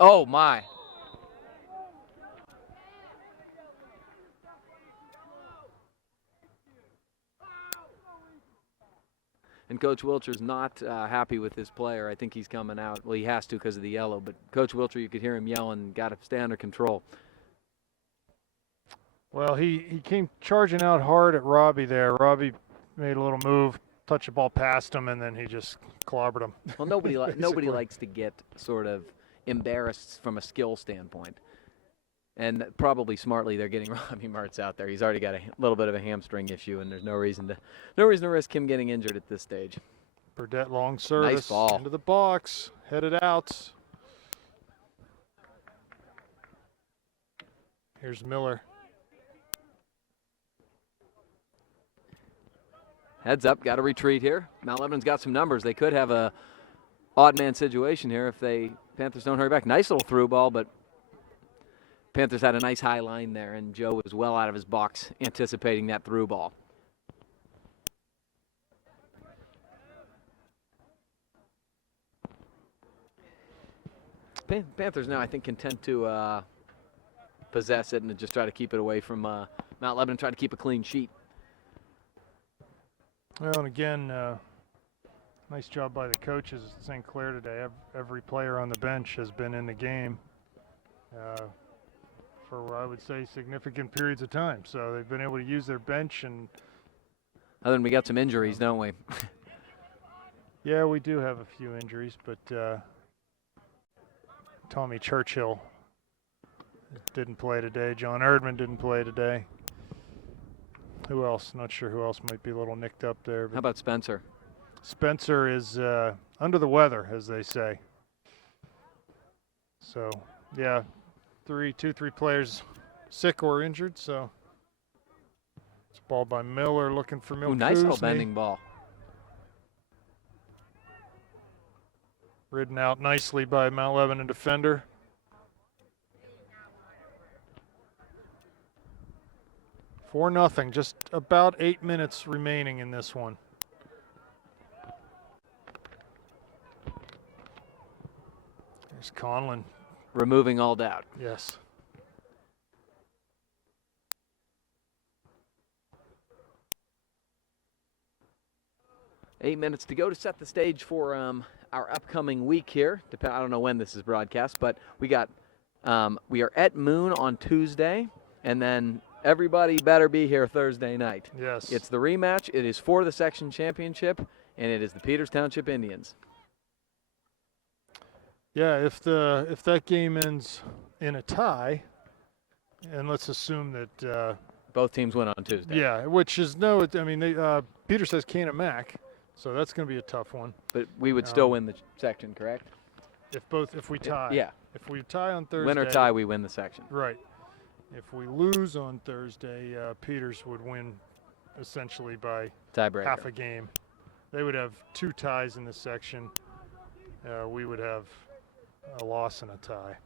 Oh, my. And Coach Wilcher's not happy with his player. I think he's coming out. Well, he has to because of the yellow. But Coach Wilcher, you could hear him yelling, got to stay under control. Well, he came charging out hard at Robbie there. Robbie made a little move, touched the ball past him, and then he just clobbered him. Well, nobody likes to get sort of embarrassed from a skill standpoint. And probably smartly, they're getting Robbie Mertz out there. He's already got a little bit of a hamstring issue, and there's no reason to risk him getting injured at this stage. Burdette long service. Nice ball. Into the box, headed out. Here's Miller. Heads up, got to retreat here. Mount Lebanon's got some numbers. They could have a odd man situation here if Panthers don't hurry back. Nice little through ball, but Panthers had a nice high line there, and Joe was well out of his box anticipating that through ball. Panthers now, I think, content to possess it and just try to keep it away from Mount Lebanon, try to keep a clean sheet. Well, and again, nice job by the coaches at St. Clair today. Every player on the bench has been in the game for, I would say, significant periods of time. So they've been able to use their bench. And other than we got some injuries, don't we? Yeah, we do have a few injuries, but Tommy Churchill didn't play today. John Erdman didn't play today. Who else? Not sure who else might be a little nicked up there. How about Spencer? Spencer is under the weather, as they say. So, yeah, three players sick or injured. So, it's a ball by Miller, looking for Milkuzny. Ooh, nice little bending ball. Ridden out nicely by Mount Lebanon defender. 4-0, just about 8 minutes remaining in this one. There's Conlon. Removing all doubt. Yes. Eight minutes to go to set the stage for our upcoming week here. I don't know when this is broadcast, but we are at Moon on Tuesday, and then everybody better be here Thursday night. Yes. It's the rematch. It is for the section championship, and it is the Peters Township Indians. Yeah, if that game ends in a tie, and let's assume that both teams win on Tuesday. Yeah, which is Peters has Mac, so that's going to be a tough one. But we would still win the section, correct? If we tie. Yeah. If we tie on Thursday. Win or tie, we win the section. Right. If we lose on Thursday, Peters would win essentially by tiebreaker. Half a game. They would have 2 ties in this section. We would have a loss and a tie.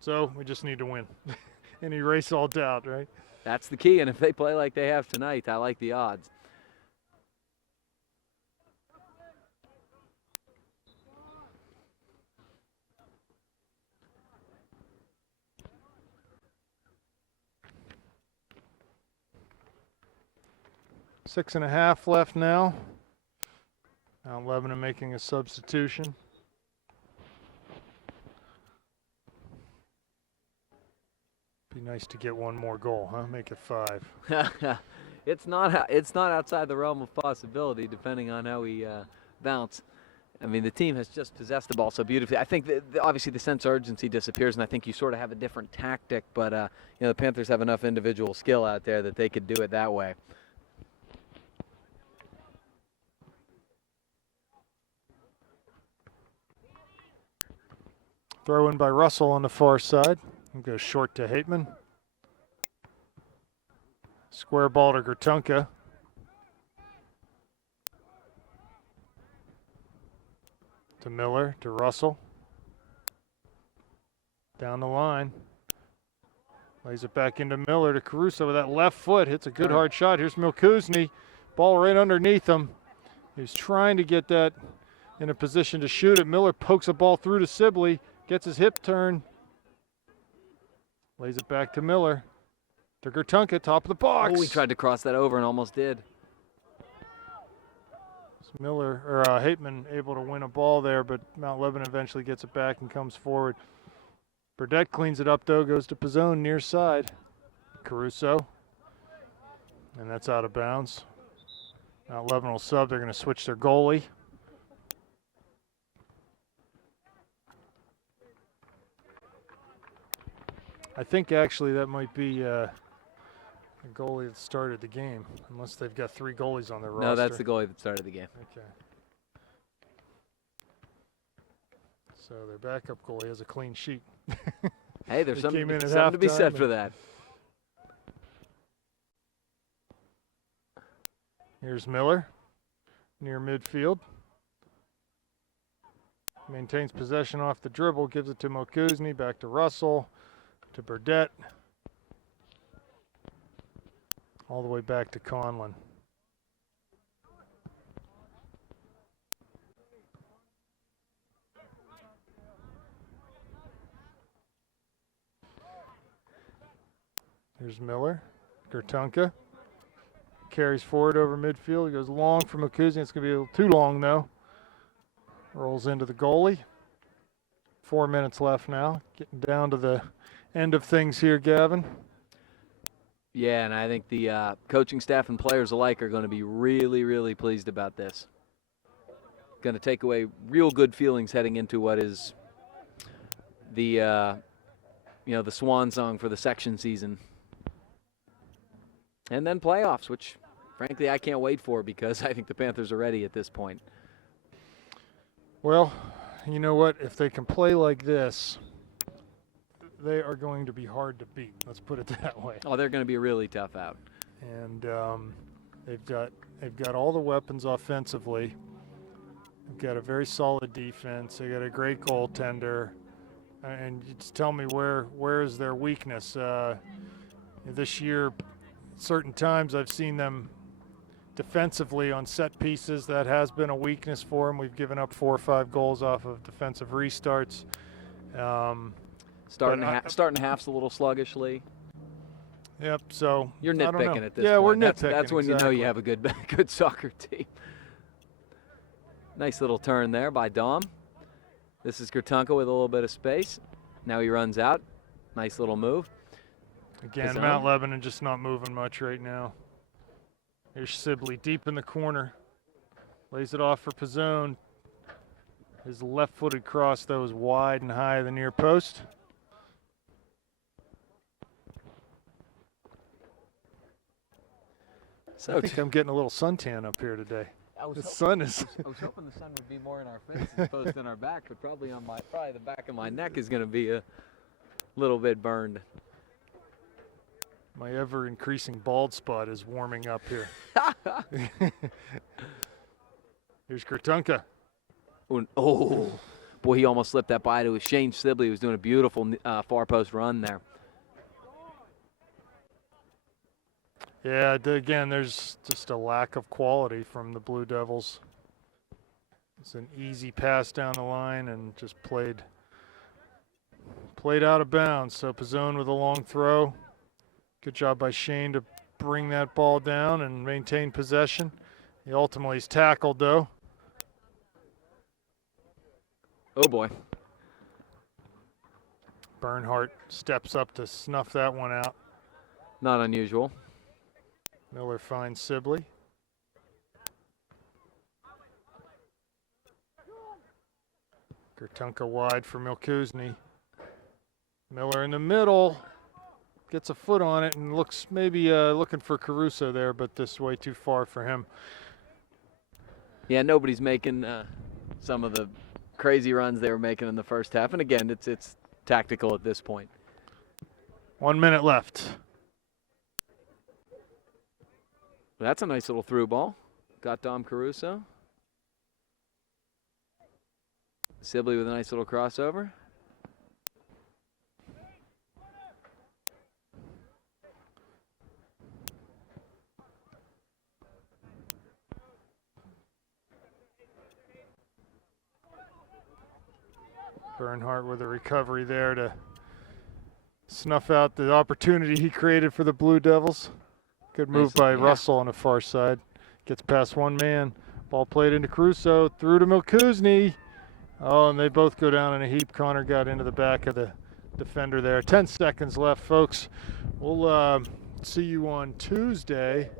So we just need to win and erase all doubt, right? That's the key, and if they play like they have tonight, I like the odds. Six and a half left now. Mount Lebanon making a substitution. Be nice to get one more goal, huh? Make it 5. It's not outside the realm of possibility, depending on how we bounce. I mean, the team has just possessed the ball so beautifully. I think obviously the sense of urgency disappears, and I think you sort of have a different tactic. But the Panthers have enough individual skill out there that they could do it that way. Throw in by Russell on the far side. And goes short to Hateman. Square ball to Gertunka. To Miller, to Russell. Down the line. Lays it back into Miller to Caruso with that left foot. Hits a good hard shot. Here's Milkuzny. Ball right underneath him. He's trying to get that in a position to shoot it. Miller pokes a ball through to Sibley. Gets his hip turn. Lays it back to Miller. To Gertunka, top of the box. Oh, he tried to cross that over and almost did. Miller or Hateman able to win a ball there, but Mount Lebanon eventually gets it back and comes forward. Burdett cleans it up though, goes to Pizzone near side. Caruso, and that's out of bounds. Mount Lebanon will sub. They're going to switch their goalie. I think actually that might be a goalie that started the game, unless they've got 3 goalies on their roster. No, that's the goalie that started the game. Okay. So their backup goalie has a clean sheet. Hey, there's They something, came in at something to be halftime said for and- that. Here's Miller near midfield. Maintains possession off the dribble, gives it to Mokuzni, back to Russell, to Burdett. All the way back to Conlon. Here's Miller, Gertunka. Carries forward over midfield. He goes long for Mokuzni. It's going to be a little too long, though. Rolls into the goalie. 4 minutes left now. Getting down to the end of things here, Gavin. Yeah, and I think the coaching staff and players alike are going to be really, really pleased about this. Going to take away real good feelings heading into what is the the swan song for the section season. And then playoffs, which, frankly, I can't wait for because I think the Panthers are ready at this point. Well, you know what? If they can play like this, they are going to be hard to beat. Let's put it that way. Oh, they're going to be really tough out. And they've got all the weapons offensively. They've got a very solid defense. They got a great goaltender. And you just tell me where is their weakness? This year, certain times I've seen them defensively on set pieces. That has been a weakness for them. We've given up 4 or 5 goals off of defensive restarts. Starting halves a little sluggishly. Yep. So You're I don't know. nitpicking at this yeah, point. we're nitpicking. That's when you know exactly. you have a good soccer team. Nice little turn there by Dom. This is Gertunka with a little bit of space. Now he runs out. Nice little move. Again, Pizzone. Mount Lebanon just not moving much right now. Here's Sibley deep in the corner. Lays it off for Pizzone. His left-footed cross, though, is wide and high of the near post. So I think I'm getting a little suntan up here today. The sun is. I was hoping the sun would be more in our face as opposed to in our back, but probably the back of my neck is going to be a little bit burned. My ever-increasing bald spot is warming up here. Here's Gertunka. Oh, boy, he almost slipped that by to Shane Sibley, who was doing a beautiful far post run there. Yeah, again, there's just a lack of quality from the Blue Devils. It's an easy pass down the line and just played out of bounds. So Pizzone with a long throw. Good job by Shane to bring that ball down and maintain possession. He ultimately is tackled, though. Oh, boy. Bernhardt steps up to snuff that one out. Not unusual. Miller finds Sibley. Gertunka wide for Milkuzni. Miller in the middle. Gets a foot on it and looks maybe looking for Caruso there, but this is way too far for him. Yeah, nobody's making some of the crazy runs they were making in the first half. And again, it's tactical at this point. 1 minute left. That's a nice little through ball. Got Dom Caruso. Sibley with a nice little crossover. Bernhardt with a recovery there to snuff out the opportunity he created for the Blue Devils. Good move Nice, by yeah. Russell on the far side. Gets past one man. Ball played into Crusoe, through to Milkuzny. Oh, and they both go down in a heap. Connor got into the back of the defender there. 10 seconds left, folks. We'll see you on Tuesday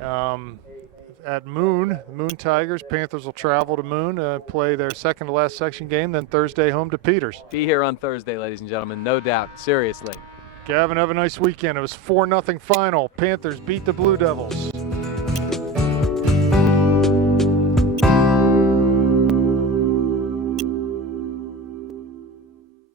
at Moon Tigers. Panthers will travel to Moon, play their second to last section game, then Thursday home to Peters. Be here on Thursday, ladies and gentlemen, no doubt. Seriously. Gavin, have a nice weekend. It was 4-0 final. Panthers beat the Blue Devils.